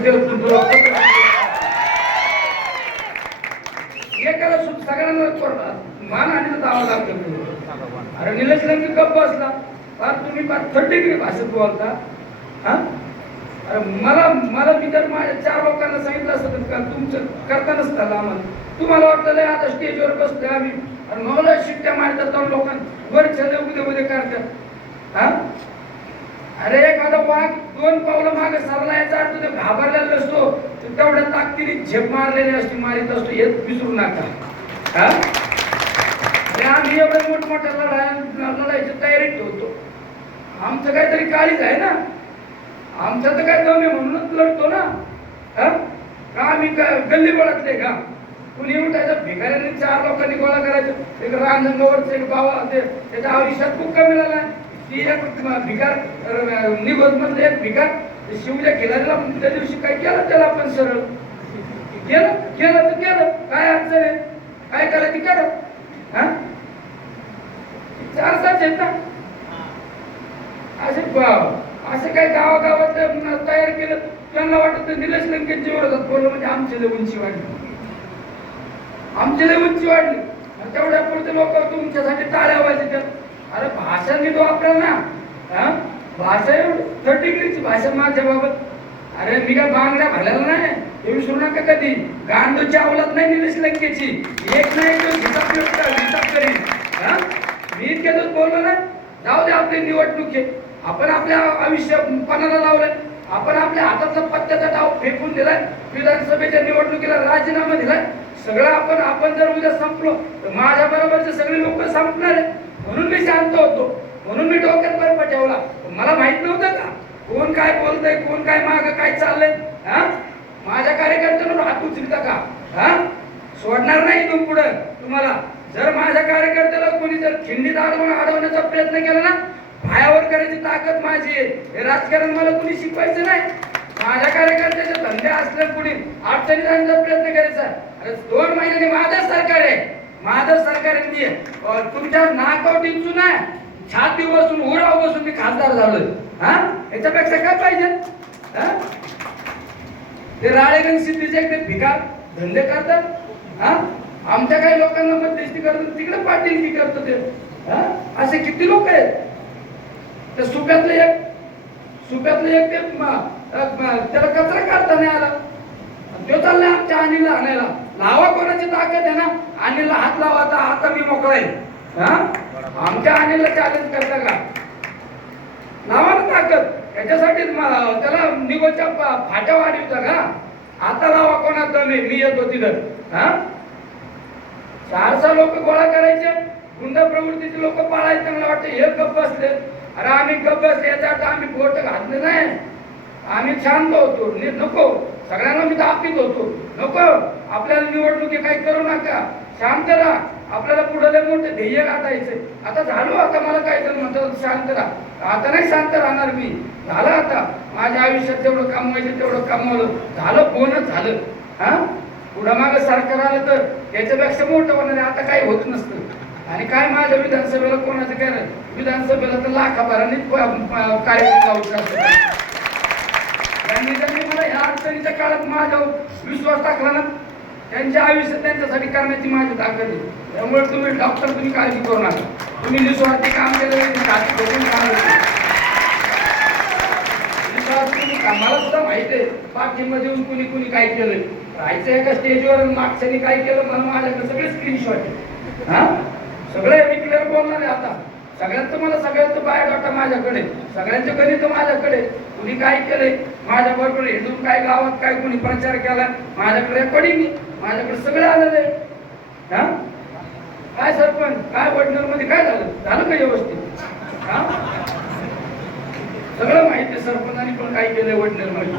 एकाला सगळ्यांना कोर्टात मान आणि दावा लागतो. अरे निलेश लंके गप्प बसला, फार तुम्ही फार थर्ड डिग्री भाषेत बोलता. हा, अरे मला मी तर माझ्या 4 लोकांना सांगितलं असतं का तुमचं करता नसतं आम्हाला. तुम्हाला वाटलं आता स्टेजवर बसतोय आम्ही आणि मला शिट्ट्या मारतात 2 लोकांना वर चले उद्या करतात. हा, अरे एखादा वाघ 2 पावलं मागे सरला याचा अर्थ तो घाबरलेला नसतो, तेवढ्या ताकदीने झेप मारलेली असते, मारित असतो, हे विसरू नका. हा, अरे आम्ही एवढ्या मोठमोठ्या लढाईची तयारी ठेवतो. आमचं काहीतरी काळीच आहे ना, आमचा तर काय दम आहे म्हणूनच लढतो ना. का आम्ही गल्ली बोळातले का कुणी उठायचं, भिकाऱ्यांनी 4 लोकांनी गोळा करायचं. एक रांजणगावरच एक बाबा त्याच्या आयुष्यात खूप कमी झाला. ती एक भिकार निघत मधले एक भिकार शिवच्या खिलारीला त्या दिवशी काय केलं त्याला आपण सरळ केलं तर केलं, काय अडचण आहे, काय करायचं केलं. हा, 4 तास आहेत ना असे काय गावागावात तयार केलं. त्यांना वाटत निलेश लंकेच्या विरोधात बोललं म्हणजे आमची लय उंची वाढली, आमची लय उंची वाढली. तेवढ्या पुढचे लोक तुमच्यासाठी टाळ्या वाजतात. अरे भाषा नीट वापरा ना. हा, भाषा एवढी 3rd डिग्रीची भाषा माझ्या बाबत. अरे मी काय बांगड्या घालायला नाही, हे विसरू नका कधी. गांडूची अवलाद नाही निलेश लंकेची, एक नाही तो हिसाब करीन. हा, मी इतक्या दिवस बोललो ना. जाऊ दे आपली निवडणूक आहे, आपण आपल्या आयुष्य पणाला लावलंय, आपण आपल्या हातातला पत्त्याचा डाव फेकून दिलाय, विधानसभेच्या निवडणुकीला राजीनामा दिलाय. सगळं आपण जर उद्या संपलो तर माझ्या बरोबरचे सगळे लोक संपणार आहे. म्हणून मी शांत होतो, म्हणून मी डोक्यात बर्फ ठेवला. मला माहित नव्हतं का कोण काय बोलतंय, कोण काय माग काय चाललंय. हा, माझ्या कार्यकर्त्यांना हात उचलता का? हा, सोडणार नाही इथून पुढे तुम्हाला. जर माझ्या कार्यकर्त्याला कोणी जर खिंडीत अडवण्याचा प्रयत्न केला ना, पायावर करायची ताकद माझी आहे. हे राजकारण मला कुणी शिकवायचं नाही. माझ्या कार्यकर्त्याचे धंदे असले कुणी अडचणीत आणण्याचा प्रयत्न करायचा. अरे 2 महिन्यांनी माझं सरकार आहे, माझं सरकार आहे. तुमच्या नाकावर टिचून आहे, छाती बसून उराव बसून मी खासदार झालोय. हा, याच्यापेक्षा काय पाहिजे? हा, ते राळेगण सिद्धीचे ते भिकार धंदे करतात. हा, आमच्या काही लोकांना मध्यस्थी करतात, तिकडे पाटील की करतो ते. हा, असे किती लोक आहेत. ते सुप्यातले एक ते त्याला कचरा काढता नाही आला, तो चाललाय आमच्या अनिलला आणायला. लावा कोणाची ताकद आहे ना, अनिलला हात लावा, आता मी मोकळा आहे. हा, आमच्या अनिलला चॅलेंज करता का? लावा ना ताकद. याच्यासाठी त्याला निगोच्या फाट्या वाढवता का? आता लावा कोणाचा मी येतो तिथं. हा, 400 लोक गोळा करायचे, गुंड प्रवृत्तीचे लोक पाळायचे. मला वाटतं हे गप्प बसले. अरे आम्ही गप्प बसले याचा अर्थ आम्ही बोट घातले नाही, आम्ही शांत होतो. नको सगळ्यांना मी दाखवित होतो, नको आपल्याला निवडणुकी काही करू नका, शांत राहा. आपल्याला पुढे मोठे ध्येय गाठायचे. आता झालो, आता मला काय जण म्हणतात शांत राहा. आता नाही शांत राहणार मी. झालं आता माझ्या आयुष्यात जेवढं कमवायचं तेवढं कमवलं, झालं बोनस झालं. हा, पुढं मागं सरकार आलं तर त्याच्यापेक्षा मोठं होणार आहे. आता काही होत नसतं. आणि काय माझ्या विधानसभेला कोणाचं काय, विधानसभेला तर लाखाभरांनी कार्यक्रम लावू शकतो. त्यांनी मला ह्या अडचणीच्या काळात माझा विश्वास टाकला ना, त्यांच्या आयुष्यात त्यांच्यासाठी करण्याची माझी ताकद आहे. त्यामुळे तुम्ही डॉक्टर, तुम्ही काळजी करू नका. तुम्ही निस्वार्थी काम केलं, मला सुद्धा माहिती आहे पाठिंबा देऊन कुणी काय केलं. राहायचं एका स्टेजवर मागच्यानी काय केलं मला माझ्याकडे सगळे स्क्रीनशॉट आहे. हा, सगळे मी क्लिअर बोलणार आहे. आता सगळ्यांचं मला सगळ्यांचं बायोडाटा माझ्याकडे, सगळ्यांच्या घरी तर माझ्याकडे. कुणी काय केलंय माझ्या बरोबर हिंदून, काय गावात काय कुणी प्रचार केला माझ्याकडे रेकॉर्डिंग, माझ्याकडे सगळं आलेलं आहे. हा काय सरपंच, काय वडनेर मध्ये काय झालं, झालं का व्यवस्थित? हा सगळं माहिती सरपंचांनी पण काय केलंय वडनेर मध्ये,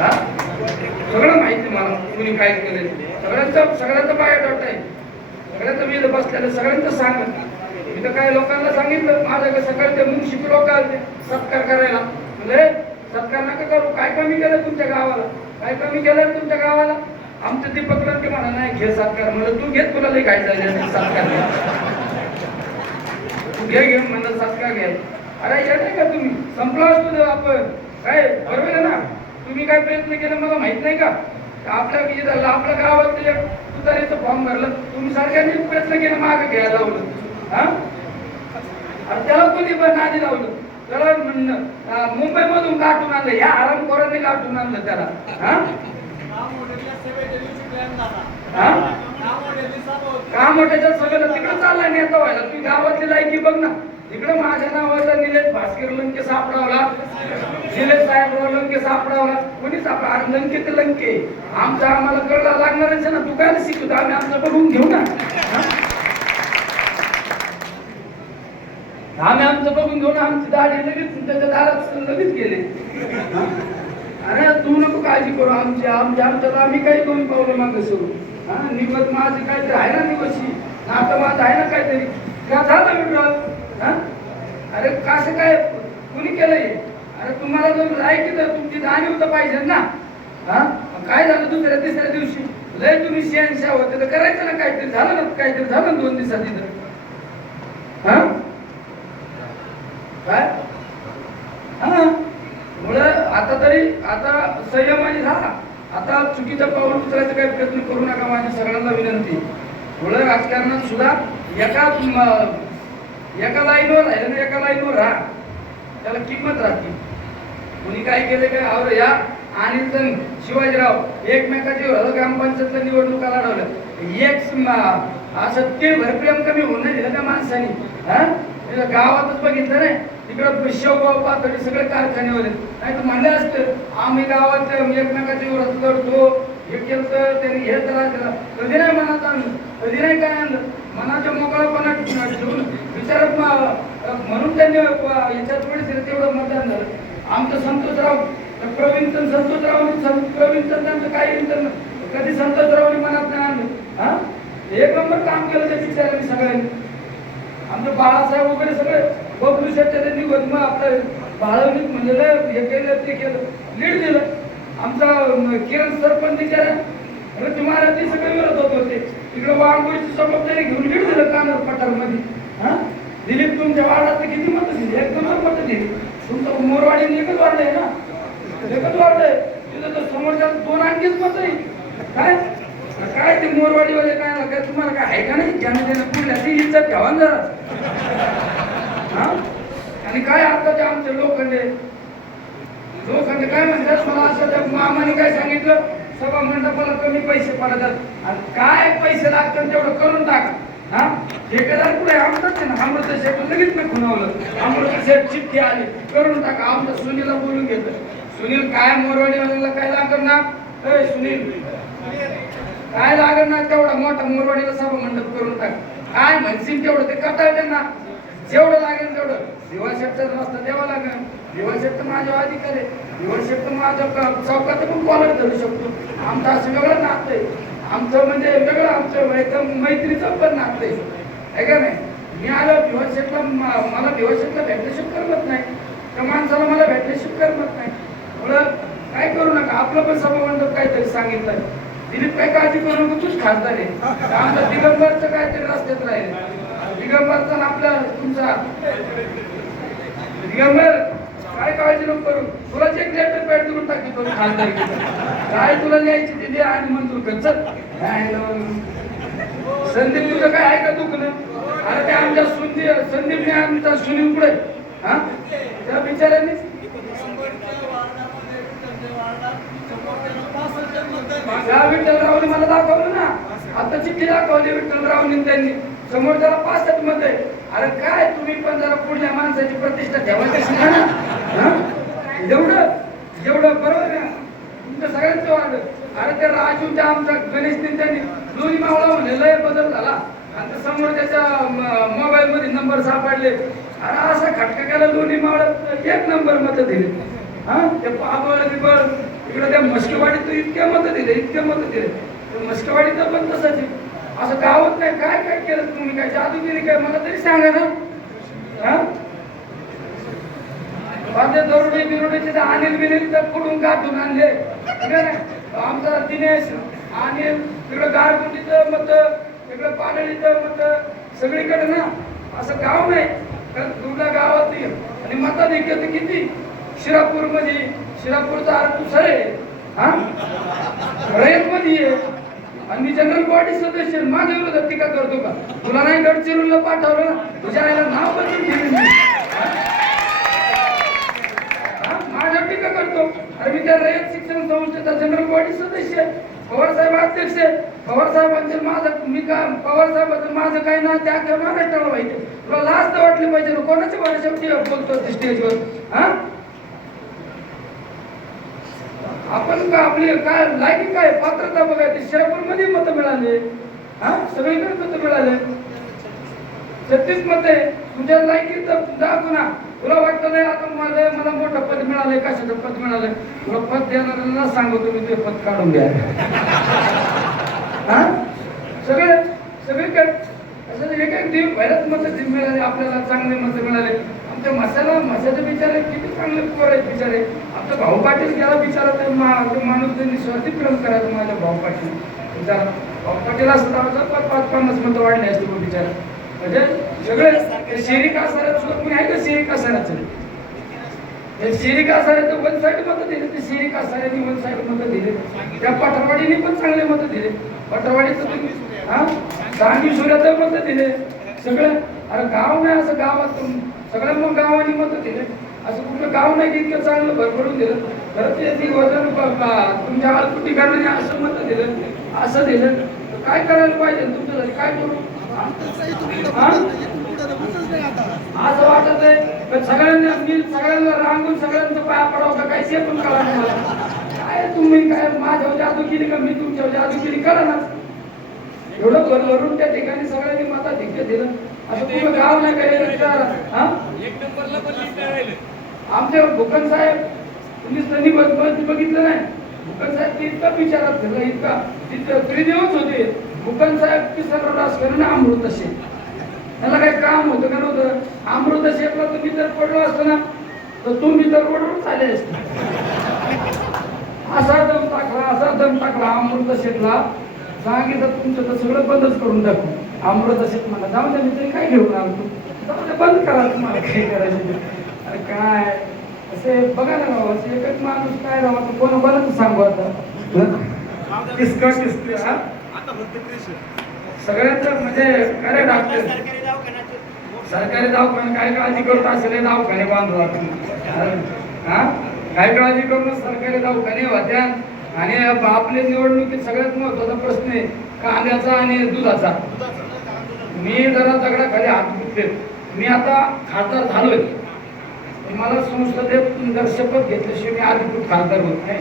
हा सगळं माहिती मला, कुणी काय केलंय सगळ्यांचा बायोडाटा आहे, सगळ्यांचं मी बसलेलं सगळ्यांचं सांगत. मी तर काय लोकांना सांगितलं, माझ्याकडे सकाळी ते मुंशी लोक आले सत्कार करायला, म्हणजे सत्कार नका करू, काय कमी केलं तुमच्या गावाला, काय कमी केलं तुमच्या गावाला? आमचं दीपक लंके म्हणा नाही घे सत्कार, म्हणलं तू घे, तुला लई काय जायचं सत्कार घ्या, तू घे म्हणलं सत्कार घ्या. अरे येत नाही का तुम्ही, संपला असतो आपण काय, बरोबर आहे ना? तुम्ही काय प्रयत्न केला मला माहित नाही का? आपल्या आपल्या गावात तुतारीचं फॉर्म भरलं, तुम्ही सारख्यांनी प्रयत्न केला मागे घ्यायला लावलं, हा त्याला कोणी पण नादी लावलं, त्याला मुंबई मधून गाठून आणलं, या आरामखोरांनी गाठून आणलं त्याला. का मोठ्याच्या सभेला तिकडे चालला नेता व्हायला, तू गावातली लायकी बघ ना, इकडे माझ्या नावाचा निलेश भास्कर लंके सापडावला, निलेश साहेबराव लंके सापडावला, कोणी सापडा? लंके ते लंके, आमचा आम्हाला कळला लागणारच आहे ना, तू काय शिकवतो, आम्ही आमचं बघून घेऊ ना, आम्ही आमचं बघून घेऊन आमची दाढी लगेच त्याच्या दारात लगेच गेले. अरे तू नको काळजी करू, आमच्यात आम्ही काही दोन पावलं मागे सुरू, हा निवत माझं काहीतरी आहे ना, निवशी आता माझं आहे ना काहीतरी, का झालं मिळलं? अरे कसं काय कुणी केलंय? अरे तुम्हाला जर लायकी तर तुमची जाणीव तर पाहिजे ना. हा काय झालं दुसऱ्या तिसऱ्या दिवशी लय तुम्ही शहनशाह होते तर करायचं ना, काहीतरी झालं ना, काहीतरी झालं ना 2 दिवसात तिथं. हा काय हा मुळे आता तरी आता संयमाने झाला, आता चुकीचं पाऊल उचलायचा काही प्रयत्न करू नका, माझ्या सगळ्यांना विनंती. मुळे राजकारणात सुद्धा एका लाईनवर राहिलं ना, एका लाईनवर राहा, त्याला किंमत राहते. कोणी काय केलं काय आवड या आणि शिवाजीराव एकमेकाची ग्रामपंचायतच्या निवडणुका लढवल्या, एक असं तीळ भरप्रेम कमी होऊन नाही दिलं त्या माणसाने. हा गावातच बघितलं नाही, तिकडं शेवगाव पातळी सगळे कारखाने होते, नाही तर म्हणलं असतं आम्ही गावात एकमेकाची व्रत करतो, हे केलं त्यांनी हे त्रास दिला, कधी नाही मनात आणलं, कधी नाही काय आणलं, मनाच्या मोकळापणात ठेवून विचारत म्हणून त्यांनी याच्यात थोडी तेवढं मतदान झालं. आमचं संतोषराव प्रवीणचंद त्यांचं काही कधी संतोषरावनी मनात नाही आणलं. हा एक नंबर काम केलं त्या विचारांनी सगळ्यांनी. आमचं बाळासाहेब वगैरे सगळे बबलू शेट्टी त्यांनी मग आपलं बाळवणीत म्हणलेलं हे केलं ते केलं, लीड दिलं. आमचा किरण सरपंच विचारा तुम्हाला ते सगळे विरोध होत होते, तिकडे वांगोळीची जबाबदारी घेऊन लीड दिलं कानर पठारमध्ये. हा दिलीप तुमच्या वार्डात किती मतं दिली? 1 नंबर मतं दिली. तुमचं मोरवाडीने एकच वाढलंय ना, एकच वाढलंय तिथं, तर समोरच्या 2 आणखीच मतं आहे. काय काय ते मोरवाडीवाले काय काय तुम्हाला काय आहे का नाही? ज्याने त्याने पुढल्या ती इज्जत ठेवा जरा. हा आणि काय आता ते आमचे लोखंडे काय म्हणतात, मला असं त्या मामाने काय सांगितलं, सभा मंडपाला कमी पैसे पडतात, आणि काय पैसे लागतात तेवढं करून टाका. हा ठेकेदार कुठे आमचाच आहे ना, अमृत शेठ लगेच मी खुणावलं, अमृत शेठ चिठ्ठी आली करून टाका. आमचं सुनीलला बोलून घेतलं, सुनील काय मोरवाडीवाल्याला काय लागत ना, सुनील काय लागत ना, तेवढा मोठा मोरवाडीला सभा मंडप करून टाक, काय म्हणशील तेवढं ते करता त्यांना, जेवढं लागेल तेवढं. दिवाशेठचाच रस्ता द्यावा लागेल, दिवाशेठ तर माझ्या अधिकारी आहे, दिवाशेठ तर माझ्या चौकात पण कॉलर धरू शकतो. आमचं असं वेगळं नातं आहे, आमचं म्हणजे वेगळं, आमचं एकदम मैत्रीचं पण नातं आहे का नाही? मी आलो दिवाशेठला, मला दिवाशेठला भेटल्याशिवाय करमत नाही, त्या माणसाला मला भेटल्याशिवाय करमत नाही. म्हणून काय करू नका, आपलं पण सभामंडप काहीतरी सांगितलंय. दिलीप काय काळजी करू नको, तूच खासदार आहे. आमचं दिगंबरचं काहीतरी रस्त्यात राहील, दिगंबरचा आपला तुमचा दिगंबर काय काळजी नको करू, तुला एक लेटर पॅड करून टाकी तो खासदार काय तुला लिहायची तिथे आणि मंजूर कर. चल संदीप तुझं काय आहे का दुखणं? अरे ते आमच्या संदीपने आमचा सुनील पुढे हा त्या बिचाऱ्यांनी विठ्ठलरावने मला दाखवलं ना, आता चिठ्ठी दाखवली विठ्ठलरावनी त्यांनी, समोर त्याला 65 मत आहे. अरे काय तुम्ही पण जरा पुढल्या माणसाची प्रतिष्ठा ठेवायची शिका ना. जेवढं बरोबर आहे ना तुमचं सगळ्यांचं वाढलं. अरे त्या राजूच्या आमच्या गणेश त्यांनी दोन्ही मावळा म्हणजे लय बदल झाला आणि त्या समोर त्याच्या मोबाईल मध्ये नंबर सापडले. अरे असा खटका केला दोन्ही मावळ्यात 1 नंबर मत दिले. ते पाबळ बिबळ इकडे त्या मस्कवाडीत इतके मत दिले. मस्कवाडीचं पण तसंच आहे. असं गावात नाही काय काय केलं तुम्ही, काय जादू केली काय मला तरी सांगा ना. दरोडे बिरोडे अनिल बिनिल तर कुठून गाठून आणले. आमचा दिनेश आणि तिकडं गारगुंडीचं मत, तिकडं पाडळीचं मत, सगळीकडे ना असं गाव नाही दुर्गा गावात आणि मतात एक किती शिरापूर मध्ये शिरापूरचा अर्थ सरे रयत मध्ये आणि मी जनरल बॉडी सदस्य माझ्या विरोधात टीका करतो का? तुला नाही गडचिरोलीला पाठवलं तुझ्या आईला नाव बदलून घेऊन माझ्यावर टीका करतो. अरे मी त्या रयत शिक्षण संस्थेचा जनरल बॉडी सदस्य आहे. पवार साहेब अध्यक्ष आहे. पवार साहेबांचे माझं मी काय पवार साहेबांचं माझं काही ना त्या महाराष्ट्राला पाहिजे. तुला लाज तर वाटली पाहिजे. कोणाच्या भाषेवरती बोलतो स्टेजवर? आपण का आपली काय लायकी काय पात्रता बघायची. शिरापूर मध्ये मत मिळाले, सगळीकडे मत मिळाले. 36 मत आहे तुझ्या लायकी तर दाखव ना. तुला वाटतं नाही आता मला मोठं पद मिळालंय, कशाचं पद मिळालंय? तुला पद देणाऱ्यांना सांगतो तुम्ही ते पद काढून घ्या. सगळीकडे असं एक देव भैरत मत मिळाले, आपल्याला चांगले मत मिळाले. आमच्या मसाचे बिचारे किती चांगले पोर आहेत बिचारे. आमचा भाऊ पाटील गेला बिचारा ते माणूस त्यांनी स्वार्थी प्रेम करायचं माझ्या भाऊ पाटील बिचारा. भाऊ पाटील असं 50 मतं वाढले असते बिचारा. म्हणजे सगळे शेरी कासाऱ्यात सुद्धा कुणी आहे का? शेरी कासाऱ्याचं शेरी कासाऱ्याचं 1 साईड मतं दिले. ते शेरी कासाऱ्याने 1 साईड मतं दिले. त्या पटरवाडीने पण चांगले मतं दिले. पटरवाडीचं तुम्ही सांगी सूर्याचं मतं दिले सगळं. अरे गाव नाही असं गावात सगळ्या मग गावाने मतं दिले. असं कुठलं गाव नाही की इतकं चांगलं भरभरून दिलं. तर ते वजन तुमच्या अल्प ठिकाणी असं मतं दिलं, असं दिलं. काय करायला पाहिजे तुमच्यासाठी? काय करू? असं वाटत आहे सगळ्यांना रांगून सगळ्यांचं पाया पडावं का काय ते पण कळा नाही मला. काय तुम्ही काय माझ्यावर जादू केली का मी तुमच्यावर जादू केली करा ना. एवढं भरभरून त्या ठिकाणी सगळ्यांनी मताधिक्य दिलं. असं तुम्ही गाव नाही काय आमच्या भूकन साहेब तुम्ही त्यांनी बघितलं नाही. भूकन साहेब इतका विचारात झालं, इतका तिथं त्रिदेवच होते. भूकन साहेब की सर्वरास करून अमृत शेत त्याला काही काम होतं का नव्हतं? अमृत शेतला तुम्ही जर पडलो असतो ना तर तुम्ही तर रोडवर चालले असते. असा दम टाकला अमृत शेतला. सांगितलं तुमचं तर सगळं बंदच करून टाकू. अमृत शेत मला जाऊ द्या, मी तरी काय घेऊन आलो जाऊ बंद करा तुम्हाला काय करायचं. अरे काय असे बघा ना राव, असे एकच माणूस काय राव कोणाला सांगू आता सगळ्यांच म्हणजे काय डॉक्टर सरकारी दवाखाने काय काळजी करत असेल दवाखाने बांधला काय काळजी करून सरकारी दवाखाने होत्या. आणि आपल्या निवडणुकीत सगळ्यात महत्वाचा प्रश्न आहे कांद्याचा आणि दुधाचा. मी जरा दगडाखाली हात गुंतले. मी आता खासदार झालोय. मला संसदेत शपथ घेतल्याशिवाय मी अधिकृत खासदार होत नाही.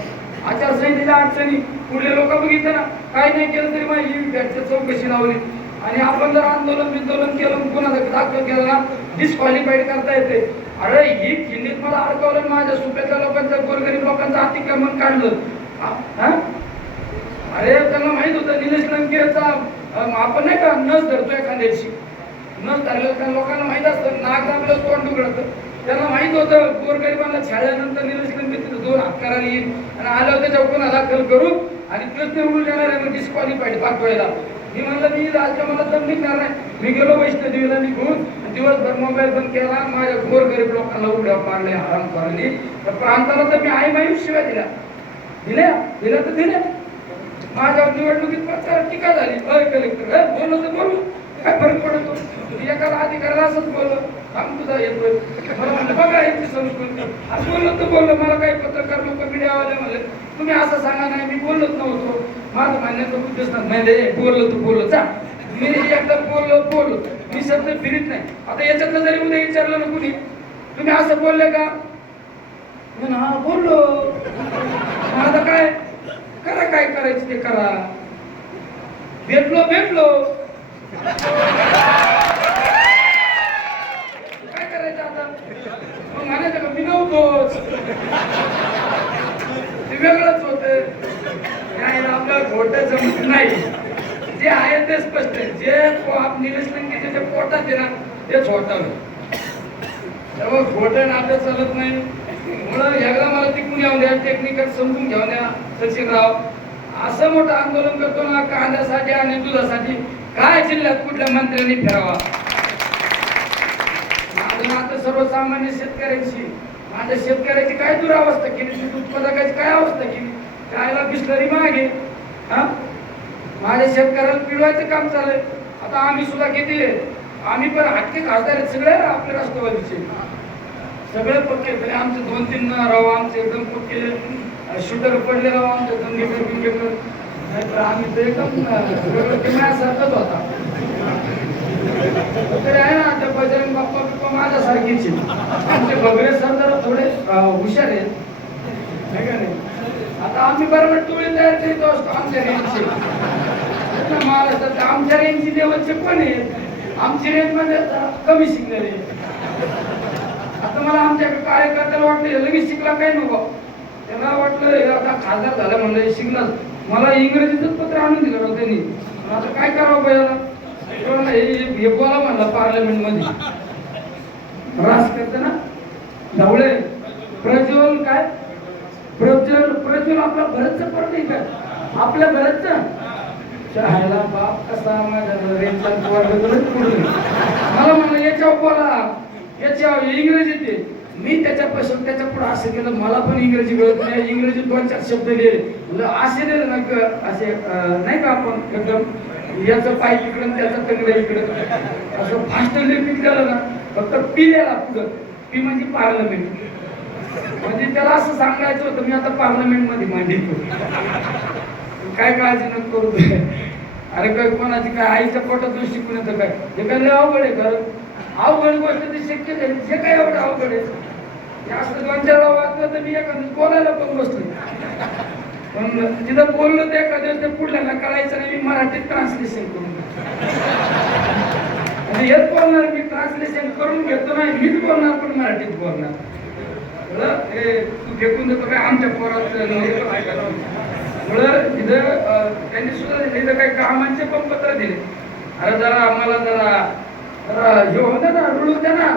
आचारसंहितेच्या अडचणी पुढले लोक बघितले ना, काही नाही केलं तरी माझी चौकशी लावली. आणि आपण जर आंदोलन केलं कोणाचा दाखल केला ना डिस्क्वालिफाईड करता येते. अरे ही खिंडीत मला अडकवलं, माझ्या सुप्यातल्या लोकांचं गोरगरीब लोकांचं अतिक्रमण काढलं. अरे त्यांना माहित होतं निलेश लंकेचा आपण नाही का नस धरतोय एखाद्याशी नस धरलं त्या लोकांना माहित असतं नाक दाबलं तोंड उघडतं. त्यांना माहित होतं गोरगरिबांना छाळल्यानंतर निलेश लंके तिथे 2 हात करायला येईल आणि आलं होतं त्याच्यावर गुन्हा दाखल करू आणि तेच निवडून येणार आहे डिस्क्वालिफाईड पाठवायला. मी म्हणलं मी राजकारणाला दम निघणार नाही. मी गेलो वैष्णोदेवीला निघून दिवसभर मोबाईल बंद केला. माझ्या गोरगरीब लोकांना उड्या मारले आराम करली. तर प्रांताला तर मी आई मायूस शिवाय दिल्या तर दिल्या. माझ्या निवडणुकीत प्रचार टीका झाली. कलेक्टर बोललो तर बोलू काय फरक पडतो. एखादा अधिकाऱ्याला असंच बोललो काम तुझा येतोय मला म्हणलं बघा यांची संस्कृती असं बोललो तर बोललो. मला काही पत्रकार लोक मीडियावाले म्हणले तुम्ही असं सांगा नाही मी बोललोच नव्हतो. माझं म्हणण्याचा उद्देश नाही बोललो तर बोललो जा मी एकदा बोललो मी शब्द फिरीत नाही. आता याच्यातलं जरी उद्या विचारलं ना कुणी तुम्ही असं बोलले का, हा बोललो. आता काय करा, काय करायचं ते करा. भेटलो काय करायचं आता. मग म्हणायचं का मी नव्हतोच, ते वेगळंच होत. आपल्याला खोटं जमत नाही. जे आहे ते स्पष्ट आहे. जे निलेश लंकेच्या जे पोटात आहे ना तेच होटावं. तेव्हा खोटं नाटक चालत नाही. म्हणून एकदा मला तिकून येऊन द्या, टेक्निकल समजून घेऊन द्या. सचिनराव असं मोठं आंदोलन करतो ना कांद्यासाठी आणि दुधासाठी, काय जिल्ह्यात कुठल्या मंत्र्यांनी फिरावा. माझं आता सर्वसामान्य शेतकऱ्यांची, माझ्या शेतकऱ्याची काय दुरावस्था केली, दूध उत्पादकाची काय अवस्था केली, कायला बिस्लरी मागे. माझ्या शेतकऱ्याला पिळवायचं काम चाललंय. आता आम्ही सुद्धा किती, आम्ही पण हटके खासदार आहेत सगळे आपल्या राष्ट्रवादीचे, सगळे पक्के. तरी आमचे 2-3 राव आमचे एकदम पक्के शूटर पडले राव आमचे दंगेकर. नाहीतर आम्ही तर एकदम माझ्यासारखंच होता. तरी आहे ना त्या बजरंग बाप्पा माझ्यासारखीच. आमचे बगरे सर जरा थोडे हुशार आहेत का नाही. आता आम्ही बरोबर टोळी तयार करीत असतो आमच्या रेंजचे. महाराष्ट्रात आमच्या रेंजची लेवलचे कोण आहेत, आमची रेंज मध्ये कमी शिकणारे. आता मला आमच्या कार्यकर्त्याला वाटलं लगेच शिकला काय नको, त्याला वाटलं आता खासदार झाला म्हणलं शिकलाच. मला इंग्रजीचंच पत्र आणून दिलं होतं त्यांनी. आता काय करावं पाहिजे, हे बोला म्हणलं पार्लमेंट मध्ये. रास करते ना ढवळे प्रज्वल काय प्रज्वल आपला भरतचं पडते का, आपल्या भरतचं चहायला बाप कसा माझ्या मला म्हणलं याच्यावर बोला, याच्यावर इंग्रजीत आहे. मी त्याच्यापासून त्याच्या पुढे असं केलं, मला पण इंग्रजी कळत नाही. इंग्रजी 2-4 शब्द लिहिले असे दिले ना असे नाही का आपण एकदम याचं पाय इकडं त्याचं तंगडं इकडं असं फास्ट लिपिक केलं ना. फक्त पी लिहिला पुढं, पी म्हणजे पार्लमेंट. म्हणजे त्याला असं सांगायचं होतं मी आता पार्लमेंट मध्ये मांडतो. काय काळजी नको करू. अरे काय कोणाची काय आईच्या पोटात दोष शिकून येतं काय, हे काय लय अवघड आहे. खरं अवघड गोष्ट ती शक्य झाली, जे काय एवढं अवघड आहे. जास्त 2-4 वाचलं तर मी एखादं बोलायला पण बसलो, पण तिथं बोललो तर एखाद्या ते पुढल्याला कळायचं नाही. मी मराठीत ट्रान्सलेशन करून म्हणजे हेच बोलणार, मी ट्रान्सलेशन करून घेतो नाही, मीच बोलणार पण मराठीत बोलणार. हे तू फेकून देतो काय आमच्या पोरात. इथं त्यांनी सुद्धा इथं काही कामांचे पण पत्र दिले. अरे जरा आम्हाला जरा हे होतं ना रुळून द्या ना,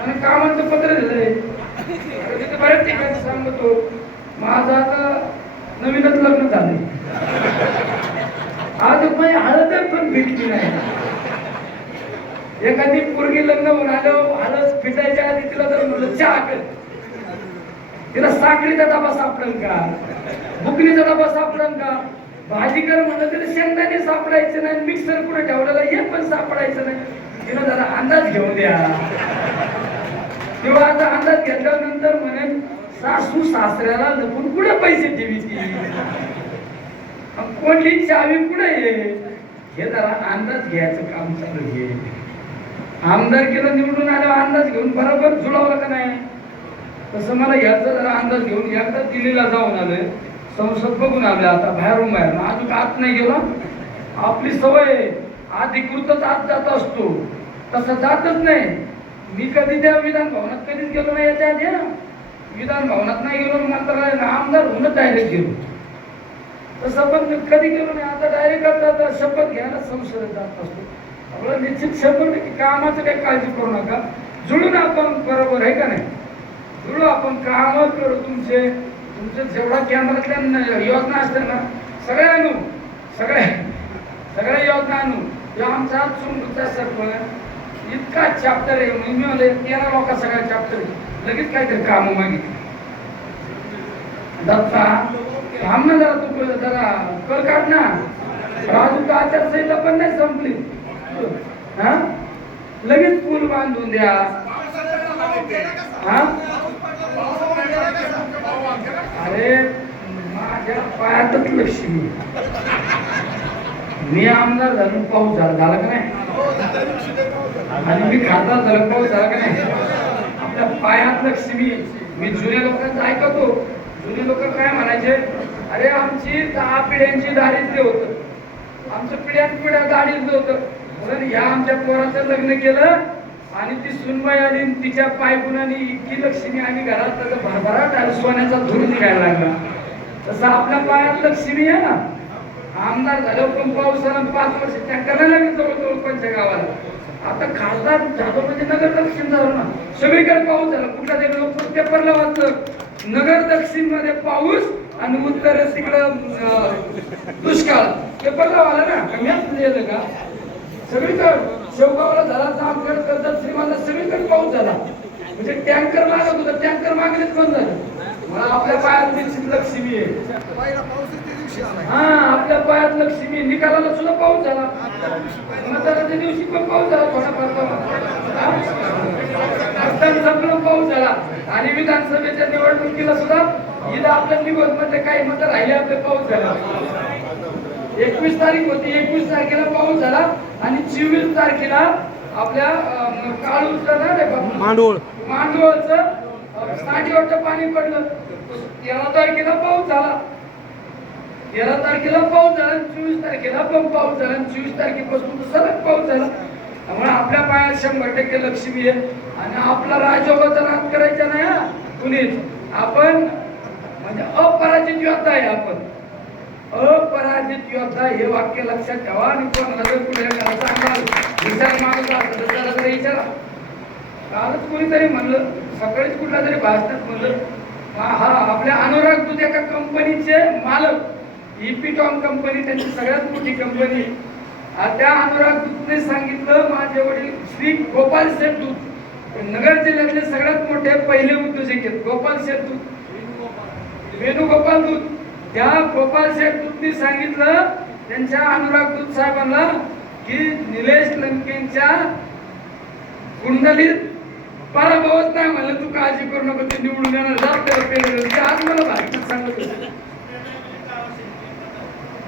आणि कामांचं पत्र दिलंय. तिथे बऱ्याच ठिकाणी सांगतो माझं आता नवीनच लग्न झालंय, आज माझी हळद पण भेटली नाही. एखादी पोरगी लग्न होऊन आलं, हळद फिटायच्या आधी तिला जर म्हणलं चहा कर, तिला साखरेचा डबा सापडेल का, बुकलीचा डबा सापडेल का, भाजी कर म्हणलं तरी शेंगदाणे सापडायचं नाही, मिक्सर कुठे ठेवलेला हे पण सापडायचं नाही. तिला जरा अंदाज घेऊन द्या. किंवा आता अंदाज घेतल्यानंतर म्हणेन सासू सासऱ्याला लपून कुठे पैसे ठेवी, कोणली चावी कुठे आहे, हे जरा अंदाज घ्यायचं काम चालू आहे. आमदार केलं निवडून आल्यावर अंदाज घेऊन बरोबर जुळवलं का नाही, तसं मला याचा जरा अंदाज घेऊन एकदा दिल्लीला जाऊन आलोय, संसद बघून आले. आता बाहेरून बाहेर अजून आत नाही गेलो. आपली सवय अधिकृतच आत जात असतो, तसं जातच नाही. मी कधी त्या विधान भवनात कधीच गेलो नाही. याच्या आधी विधान भवनात नाही गेलो, मात्र आमदार होऊन डायरेक्ट गेलो. तसं पण कधी गेलो नाही. आता डायरेक्ट आता शपथ घ्यायला संसदेत जात असतो. आपलं निश्चित 100% कामाचं काही काळजी करू नका. जुळून आपण बरोबर आहे का नाही, जुळू आपण काम करू. तुमचे जेवढा केंद्रातल्या योजना असतात ना सगळ्या आणू, सगळ्या योजना आणू. आमचा चुंबूचा सरपंच इतका चॅप्टर आहे, मी म्हणले 13 लोक सगळ्या चॅप्टर लगेच काहीतरी काम मागितली. दत्ता थांब ना जरा, तू जरा कर काढ ना. राजू आचारसंहिता पण नाही संपली, हा लगेच पूल बांधून द्या. हा अरे माझ्या पायातच लक्ष्मी, मी आमदार झालो पाऊस झाला का नाही आणि मी खासदार झालो पाऊस झाला का नाही आपल्या पायात लक्ष्मी मी जुन्या लोकांचं ऐकतो जुने लोक काय म्हणायचे अरे आमची 10 पिढ्यांची दारिद्र्य होतं आमचं पिढ्यानपिढ्या दारिद्र्य होतं म्हणून ह्या आमच्या पोराचं लग्न केलं आणि ती सुनबाई आली तिच्या पायगुणाने इतकी लक्ष्मी आणि घरात त्याचा भरभराट आणि सोन्याचा धूर निघायला लागला तसं आपल्या पायात लक्ष्मी आहे ना आमदार झालं पण पावसाला 5 वर्ष टँकरला लागेल जवळजवळ पंच गावाला आता खासदार झालो म्हणजे नगर दक्षिण झालं ना सगळीकडे पाऊस झाला कुठला तरी लोक पेपरला वाचलं नगर दक्षिण मध्ये पाऊस आणि उत्तर तिकडं दुष्काळ पेपरला आला ना कमी लिहिलं का सगळीकडे शेवगावला झाला जामखेड कर्जत श्रीमानला सगळीकडे पाऊस झाला म्हणजे टँकर मागत होतं टँकर मागणेच बंद झालं मला आपल्या पायात लक्ष्मी आहे हा आपल्या पायात लक्ष्मी निकालाला सुद्धा पाऊस झाला मतदानाच्या दिवशी पण पाऊस झाला थोडाफार संपलं पाऊस झाला आणि विधानसभेच्या निवडणुकीला सुद्धा इथं आपल्या निवड मध्ये काही मत राहिले आपले पाऊस झाला 21 तारीख होती 21 तारखेला पाऊस झाला आणि 24 तारखेला आपल्या काळूचं मांडवळचं साठीवरचं पाणी पडलं 13 तारखेला पाऊस झाला 13 तारखेला पाऊस झाला 24 तारखेला पण पाऊस झाला 24 तारखेपासून सलग पाऊस झाला त्यामुळे आपल्या पायात 100% लक्ष्मी आहे आणि आपला राजयोगाचा नाद करायचा नाही कुणीच आपण म्हणजे अपराजित योद्धा आहे आपण अपराजित योद्धा हे वाक्य लक्षात ठेवा आणि कोणाला जर कुठे चांगला विचार मागला तर त्याला विचारा कालच कोणीतरी म्हणलं सकाळीच कुठला तरी भाषणात म्हणलं हा आपल्या अनुराग दूध एका कंपनीचे मालक इपिटॉन कंपनी त्यांची सगळ्यात मोठी कंपनी त्या अनुराग दूधने सांगितलं माझे वडील श्री गोपाल शेठ दूध नगर जिल्ह्यातले सगळ्यात मोठे पहिले उद्योजक आहेत गोपाल शेठ दूध वेणुगोपाल दूध त्या गोपाल शेठ दूधने सांगितलं त्यांच्या अनुराग दूध साहेबांना की निलेश लंकेंच्या कुंडलीत पराभवच नाही म्हणलं तू काळजी करू नको ते निवडून येणार आज मला भाषणात सांगत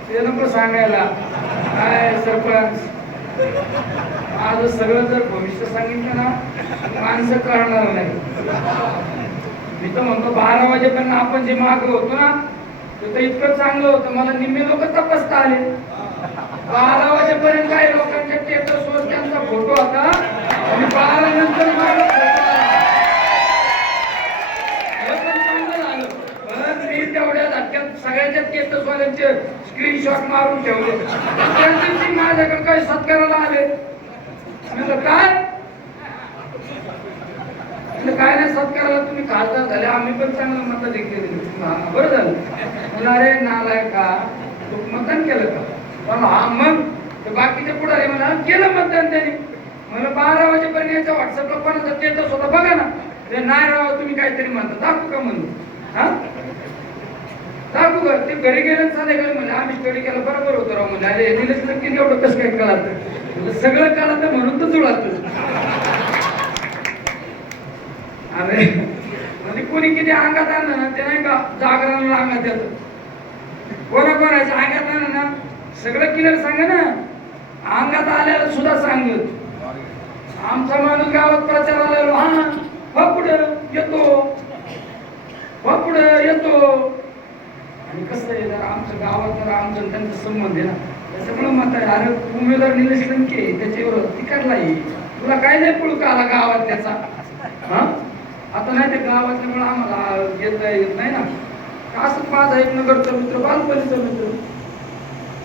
ते नको सांगायला काय सरपंच आज सगळं जर भविष्य सांगितलं ना माणसं करणार नाही मी तर म्हणतो 12 वाजेपर्यंत आपण जे माग होतो ना तर इतकं चांगलं होतं मला निम्मे लोक तपासता आले 12 वाजेपर्यंत काही लोकांच्या स्टेटसवर त्यांचा फोटो होता आणि 12 नंतर माझा चांगलं झालं परत मी तेवढ्या धक्क्यात सगळ्यांच्या स्टेटसवाल्यांचे स्क्रीनशॉट मारून ठेवले त्यांची माझ्याकडे काही सत्काराला आले म्हटलं काय नाही सत्काराला तुम्ही खासदार झाले आम्ही पण चांगलं मत देखील बरं झालं म्हणलं अरे नालाय का तू मतदान केलं का पण हा मग बाकीचे पुढारी म्हणा केलं मतदान त्यांनी म्हणलं 12 वाजेपर्यंत याच्या व्हॉट्सअपला कोणाचा स्टेटस होता बघा ना ते नाही राव तुम्ही काहीतरी म्हणता दाखवू का म्हणून हा दाखवू का ते घरी गेले संध्याकाळी म्हणले आम्ही स्टडी केलं बरोबर होतं राव म्हणजे अरे निलेश नक्की एवढं कसं काय कळालं सगळं कळालं म्हणून तर जुळालं अरे म्हणजे कोणी किती अंगात आणलं ना ते नाही का जागरणाला अंगात येतं कोणाच्या अंगात आणलं ना सगळं क्लिअर सांगा ना अंगात आल्याला सुद्धा सांगत आमचा माणूस गावात प्रचाराला हा पुढे येतो आणि कसं आहे जर आमच्या गावात तर आमचं त्यांचा संबंध आहे ना त्याच्यामुळे मत आहे अरे उमेदवार निलेश लंके त्याच्यावर तिकडला येईल तुला काय नाही पळू का आला गावात त्याचा हा आता नाही ते गावातल्यामुळे आम्हाला येत नाही ना असंच माझा एक नगरचा मित्र बालपणीचा मित्र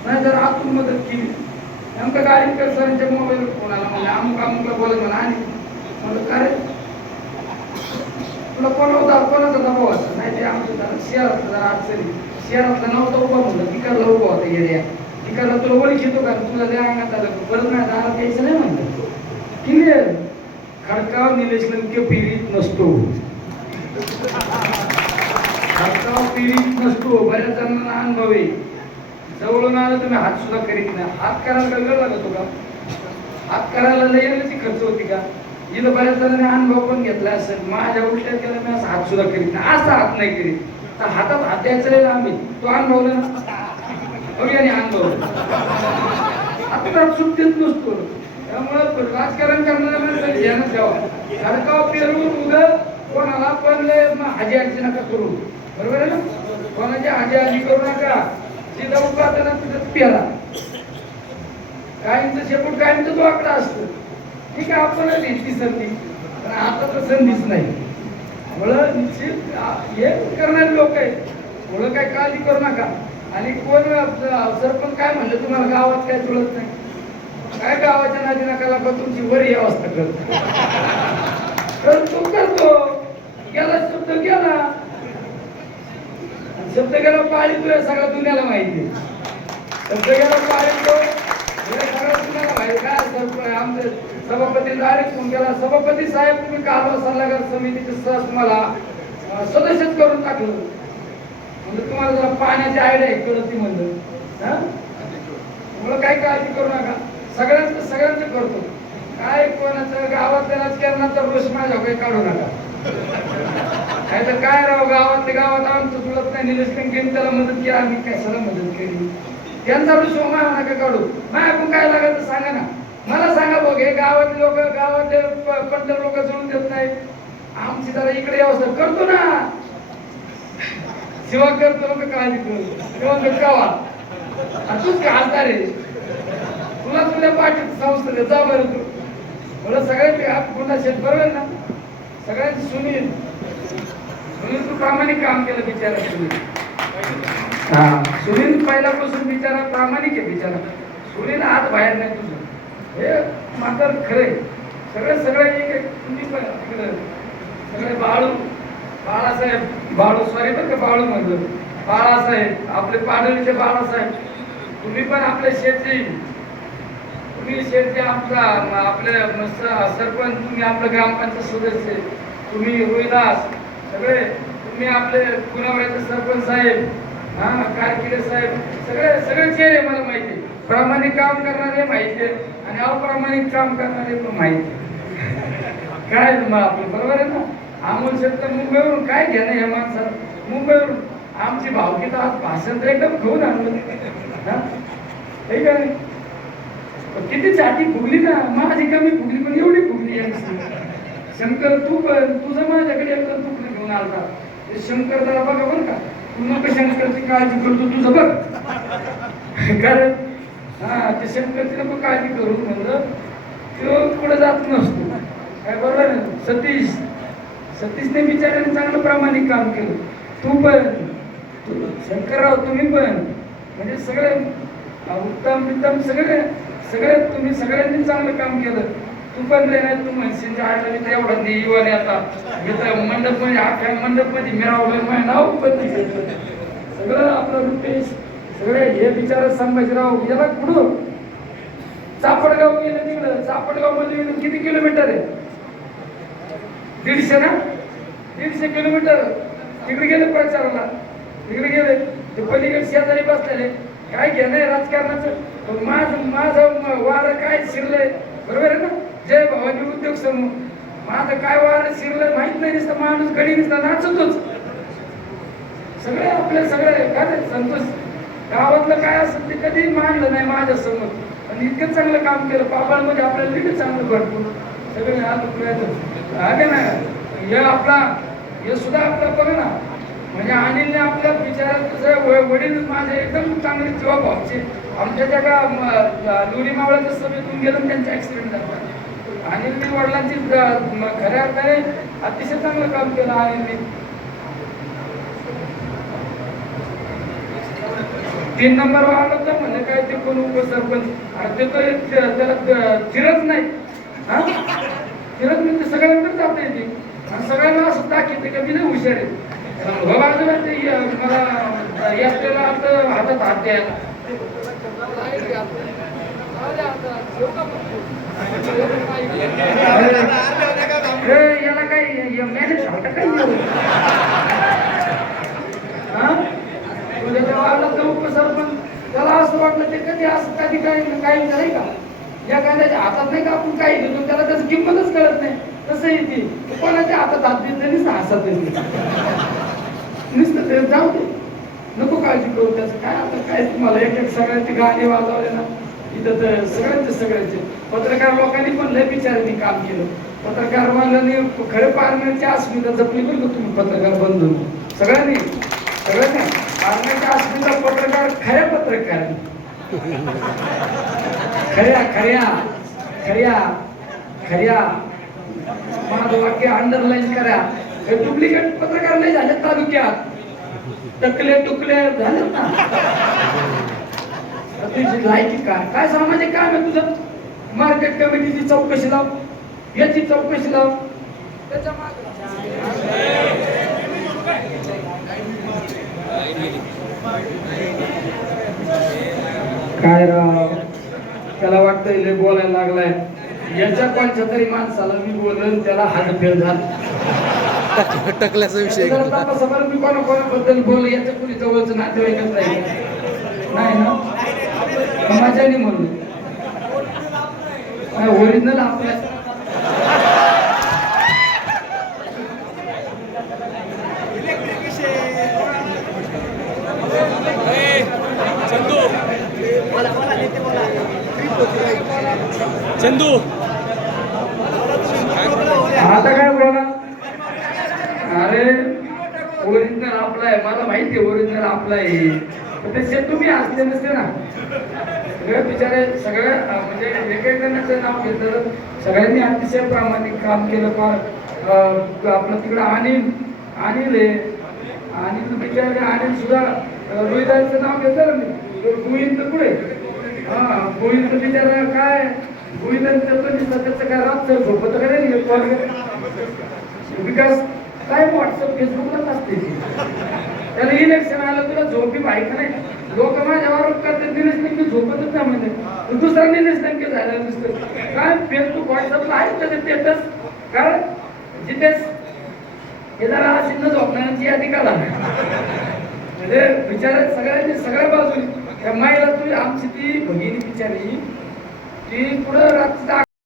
नाही जर आतून मदत केली नेमकं गाडीकर सरांच्या मोबाईल फोन आला म्हणजे अमुकला बोलत म्हणा आणि म्हणलं काय तुला कोणाचा दबाव होता नाही ते आमचं शहरातलं जरा अडचणी शहरातला नव्हता उभा म्हणलं तिकडला उभा होता एरिया तिकडला तुला ओळख येतो का तुला त्या अंगात आलं परत नाही दारात यायचं नाही म्हणलं क्लिअर खडकाव निलेश लंके पीडित नसतो खडकाव पीडित नसतो बऱ्याच जणांना अनुभव आहे जवळून आलं तुम्ही हात सुद्धा करीत नाही हात करायला वेळ लागतो का हात करायला लई खर्च होती का इथं बऱ्याच जणांनी अनुभव पण घेतला असेल माझ्या उलट्या केला मी असं हात सुद्धा करीत नाही असा हात नाही करीत तर हातात हात द्यायचा आम्ही तो अनुभवला ना अनुभव सुट्टीत नसतो. त्यामुळे राजकारण करणाऱ्या माणसाला ध्यानात ठेवा. खडकाव पेरून उगं कोणाला पण हाजी आजी नका करू. बरोबर आहे ना? कोणाची हाजी आजी करू नका. जिथं उभारताना तिथं पेरा. काहींचं शेपूट काहींचं तो आकडा असतो. ठीक आहे, आपणच घेतली संधी, पण आता तर संधीच नाही. मुळं निश्चित हे करणारे लोक आहेत. मुळं काय काळजी करू नका. आणि कोण सरपंच काय म्हणलं तुम्हाला गावात काय जुळत नाही, काय गावाच्या नादी नका लागतो, तुमची वरी अवस्था करतो करतो गेला शब्द गेला. शब्द गेला पाळीतोय सगळ्या दुनियाला माहिती. शब्द गेला पाळीतो सगळ्या दुनियाला माहिती. काय आमचे सभापती डायरेक्ट फोन केला, सभापती साहेब तुम्ही कालवा सल्लागार समितीचे तुम्हाला सदस्यच करून टाकलं. म्हणजे तुम्हाला जरा पाण्याची आयडिया कळत म्हणलं. मला काही काळजी करू नका. सगळ्यांचं करतो. काय कोणाचं गावातल्या राजकारणाचा रोष माझ्या काही काढू नका. नाही तर काय राव, गावातल्या गावात आमचं जुळत नाही, निलेश कंकेने त्याला मदत केली, आम्ही कशाला मदत केली. त्यांचा रोष माझ्या नका काढू. नाही आपण काय लागत तर सांगा ना, मला सांगा बघ. हे गावातले लोक, गावातले पंढर लोक जुळून देत नाही. आमची जरा इकडे व्यवस्था करतो ना, सेवा करतो. लोक काळजी करू गावा तूच खासदार आहे, तुला तुझ्या पाठीत संस्था जा बरं. तू मला सगळ्यांनी पुन्हा शेत बरोबर ना, सगळ्यांची सुनील तू प्रामाणिक काम केलं बिचारा. सुनील पहिल्यापासून बिचारा प्रामाणिक आहे. बिचारा सुनील हात बाहेर नाही तुझं, हे मात्र खरंय. सगळे एक तुम्ही पण तिकडं सगळे बाळासाहेब सॉरी बरं का, बाळू म्हणलं बाळासाहेब, आपले पाडळीचे बाळासाहेब. तुम्ही पण आपले शेती, तुम्ही शेती आमचा आपले सरपंच, तुम्ही आपलं ग्रामपंचायत सदस्य, तुम्ही रोहिदास, सगळे तुम्ही आपले पुण्यावरचे सरपंच साहेब, कारकिरे साहेब, सगळे चेहरे मला माहिती. प्रामाणिक काम करणारे माहिती आणि अप्रामाणिक काम करणारे पण माहिती. काय मग आपलं बरोबर आहे ना. अमोल शेठ तर मुंबईवरून काय घेणं या माणसाला, मुंबईवरून. आमची भावकी तर आज भाषण तर एकदम घेऊन आणलं. हे काय किती चाटी फुगली ना, माझी कमी फुगली पण एवढी फुगली यांची. शंकर तू पण तुझं माझ्याकडे एकदम तुकडे घेऊन आलता. शंकर जरा बघा बरं का, तू नको शंकरची काळजी करतो तुझं बघ. कारण ते शंकरची नको काळजी करू म्हणलं, तो पुढे जात नसतो. काय बरोबर आहे. सतीशने बिचाराने चांगलं प्रामाणिक काम केलं. तू पण शंकरराव तुम्ही पण, म्हणजे सगळे उत्तम सगळे तुम्ही सगळ्यांनी चांगलं काम केलं. तू पण नाही तू म्हणशील आयला मी एवढा युवाने आता मी तर मंडप मध्ये अख्या मंडप मध्ये मिळवलं माझं नाव पण सगळं आपलं रुपेश, सगळे हे बिचारा संभाजीराव याला कुठं चापडगाव गेलं तिकडं. चापडगाव मध्ये किती किलोमीटर आहे? 150 ना, 150 किलोमीटर. तिकडे गेले प्रचाराला, तिकडे गेले. ते पलीकडे शेजारी बसलेले. काय घेणं राजकारणाचं. माझं वार काय शिरलंय बरोबर आहे ना. जय भवानी उद्योग समूह, माझं काय वार शिरलंय माहित नाही. नुसतं माणूस गडी नुसतं नाचतोच. सगळे आपले सगळे काय संतोष गावातलं काय असेल ते कधी मांडलं नाही माझ्या समोर. आणि इतकं चांगलं काम केलं. पाबळमध्ये आपल्याला इतकं चांगलं भरपूर सगळे आहे ना. हे आपला हे सुद्धा आपला बघा ना, म्हणजे अनिलने आपल्या विचारात वडील माझे एकदम चांगले जीवा भावचे. आमच्या त्या लुरी मावळ्याच्या सभेतून गेलो त्यांचा ऍक्सिडेंट झाला. अनिलने वडिलांची खऱ्या अर्थाने अतिशय चांगलं काम केलं अनिलने. 3 नंबर आलं तर म्हणजे काय ते कोण उपसरपंच ते त्याला चिरत नाही. चिरत म्हणजे सगळ्यांकडे जाता येते आणि सगळ्यांना असं दाखवते का मी नाही हुशार आहे. बाजूला ते मला यात्रेला हातात हात द्यायला याला काही मॅनेज होतं काही उपसरपंच त्याला असं वाटलं ते कधी असं कधी काही नाही का. या कांद्याच्या हातात नाही का आपण काही घेतो त्याला त्याची किंमतच कळत नाही. तसं येते कोणाच्या हातात हात देत नाही, हसत नुसतं ते जाऊ दे, नको काळजी करू त्याचं काय. आता काय तुम्हाला एक सगळ्यांची गाणी वाजवले ना, तिथं तर सगळ्यांचे पत्रकार लोकांनी पण लय बिचारांनी काम केलं. पत्रकार वाल्यांनी खरं पारण्याची अस्मिता जपली बरं का तुम्ही, पत्रकार बंधू सगळ्यांनी पारण्याची अस्मिता पत्रकार खऱ्या पत्रकार खऱ्या खऱ्या खऱ्या खऱ्या माझं वाक्य अंडरलाईन करा. डुप्लिकेट पत्रकार नाही झाले तालुक्यात, टकले टुकले झाले ना. तुझी लायकी काय सामाजिक काम आहे तुझं? मार्केट कमिटीची चौकशी लाव, याची चौकशी लाव, त्याच्या काय राव, त्याला वाटतंय लय बोलायला लागलाय. याच्या कोणत्या तरी माणसाला मी बोलन त्याला हात फेल झाला टकल्याचा विषय मी कोणाबद्दल बोल, याच्या कुणी जवळच नातेवाईकच नाही ना, माझ्याने म्हणून ओरिजिनल आपल्या चंदू आता काय बोला. अरे ओरिजिनल आपला आहे, मला माहिती आहे ओरिजिनल आपला आहे. तसे तुम्ही असले नसते ना. सगळे बिचारे सगळ्या म्हणजे एकेकाचं नाव घेतलं. सगळ्यांनी अतिशय प्रामाणिक काम केलं. फार आपलं तिकडं अनिल बिचारे अनिल सुद्धा रोहिदाचं नाव घेतलं ना मी. गोविंद पुढे गोविंद बिचारा काय गोविंदांचं त्याचं काय रात झोपत का नाही. विकास काय व्हॉट्सअप फेसबुकलाच असते. त्याला इलेक्शन आलं तुला झोपी माहिती नाही. लोक माझ्यावर करते दिनेश लंके झोपतच नाही म्हणजे दुसरा दिनेश लंके झाला नसतं. काय फेसबुक व्हॉट्सअपला आहे त्याचे स्टेटस. कारण जिथेच हे जरा अशी झोपण्याची यादी काढा म्हणजे बिचारा सगळ्यांनी सगळ्या बाजूने त्या माईला तुझी आमची ती भगिनी बिचारी ती पुढं रात्री